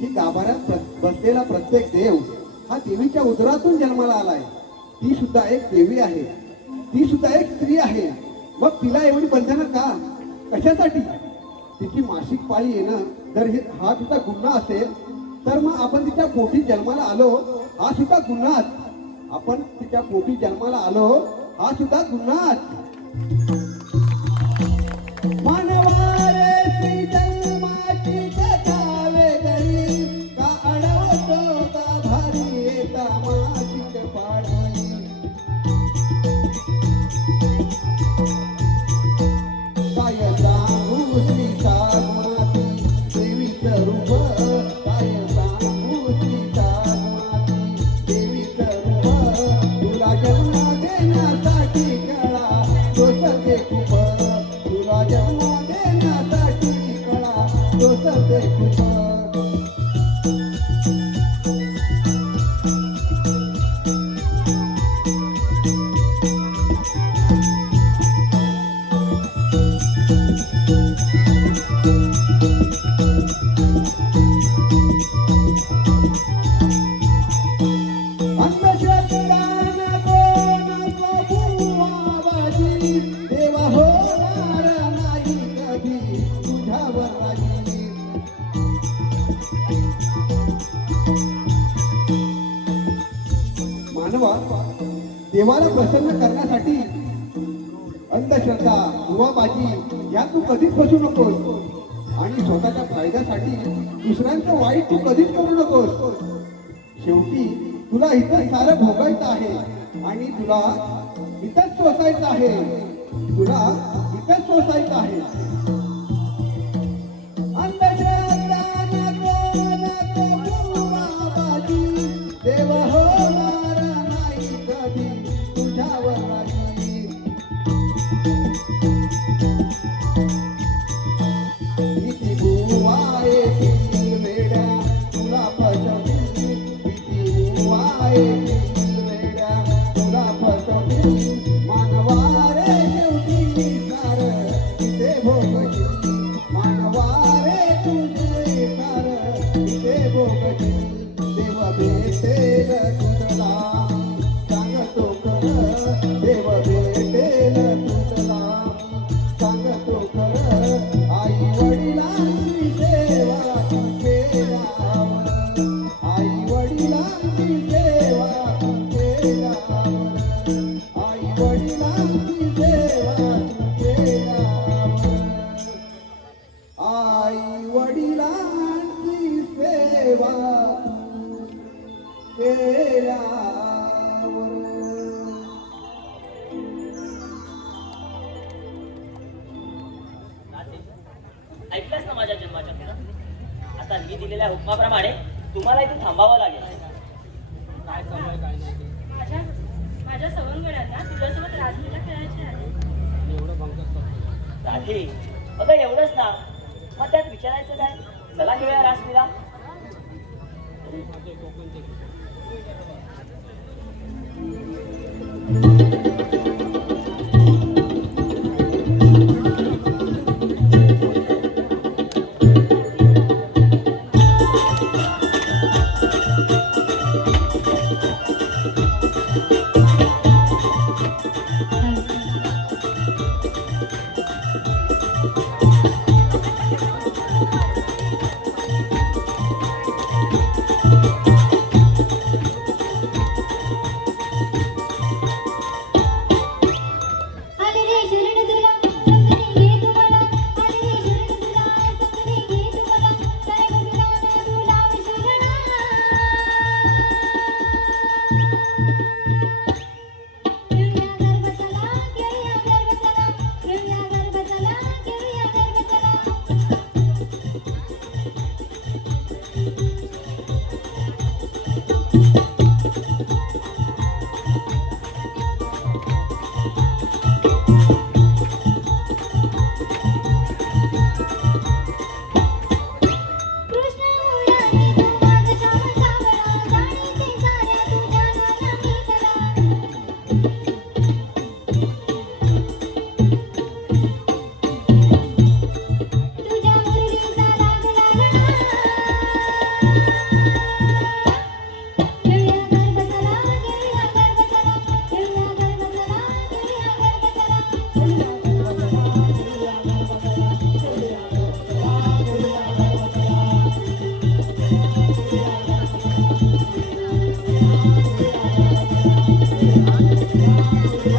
की गाभाऱ्यात बसलेला प्रत्येक देव हा देवीच्या उदरातून जन्माला आलाय. ती सुद्धा एक देवी आहे, ती सुद्धा एक स्त्री आहे. मग तिला एवढी बंधनं का? कशासाठी? तिची मासिक पाळी येणं जर हा सुद्धा गुन्हा असेल तर मग आपण तिच्या पोटी जन्माला आलो हा सुद्धा गुन्हाच. आपण तिच्या पोटी जन्माला आलो हा सुद्धा गुन्हाच. मानवारे श्री जन्माची कथा वेगळी, का अडवतो का भारी येता मासिक पाळी. काय सांगू श्रीचा गुणाती देवीचं रूप, काय सांगू श्रीचा गुणाती देवीचं रूप. तुला जन्म देण्यासाठी कळा देवाला प्रसन्न करण्यासाठी अंधश्रद्धा दुवाबाजी या तू कधीच फसू नकोस आणि स्वतःच्या फायद्यासाठी दुसऱ्यांचं वाईट तू कधीच करू नकोस. शेवटी तुला इथं सारं भोगायचं आहे आणि तुला इथंच सोसायचं आहे. तुला इथंच सोसायचं आहे. अंधश्रद्धा नको नको दुवाबाजी, देव होणार नाही कधी तुझ्यावर राजी. किती बुवा येतील वेड्या तुला फसवतील. किती बुवा येतील वेड्या तुला फसवतील. मानवा रे शेवटी सारं इथे भोगशील. मानवा रे तुझे सारं इथे भोगशील. देव भेटेल तुझला सांगतो खरं. देव भेटेल तुझला सांगतो खरं. आई वडिलांची सेवा तू केल्यावर. आई वडिलांची सेवा तू केल्यावर. आई वडिलांची सेवा तू केल्यावर. आई वडिलांची सेवा तू केल्यावर. ऐकलंस ना माझ्या जन्माच्या पुढं? आता मी दिलेल्या हुकमाप्रमाणे तुम्हाला इथे थांबावं लागेल. काय चालू आहे काय नाही माझ्या सवंगड्यांना तुझ्यासोबत रासलीला खेळायची आहे. एवढं भंगच करतो. राधी अगं एवढंच ना, मग त्यात विचारायचं काय? चला घेऊया रासलीला. माझे कोकण ते आले रे शरण तुला संगणे घे तुम्हाला. आले रे शरण तुला संगणे घे तुम्हाला. काय बघितलं तुला विसरणार. घेऊया गर्भ चला, घेऊया गर्भ चला. घेऊया गर्भ चला, घेऊया गर्भ चला. कृष्ण मुरारी तू माझा श्याम सावळा. जाणीते साऱ्या तुझ्या नाना मी कला. तुझ्या मुरलीचा लागला लळा. घेऊया गर्भ चला, घेऊया गर्भ चला. घेऊया गर्भ चला, घेऊया गर्भ चला. घेऊया गर्भ चला, घेऊया गर्भ चला. घेऊया गर्भ चला, घेऊया गर्भ चला.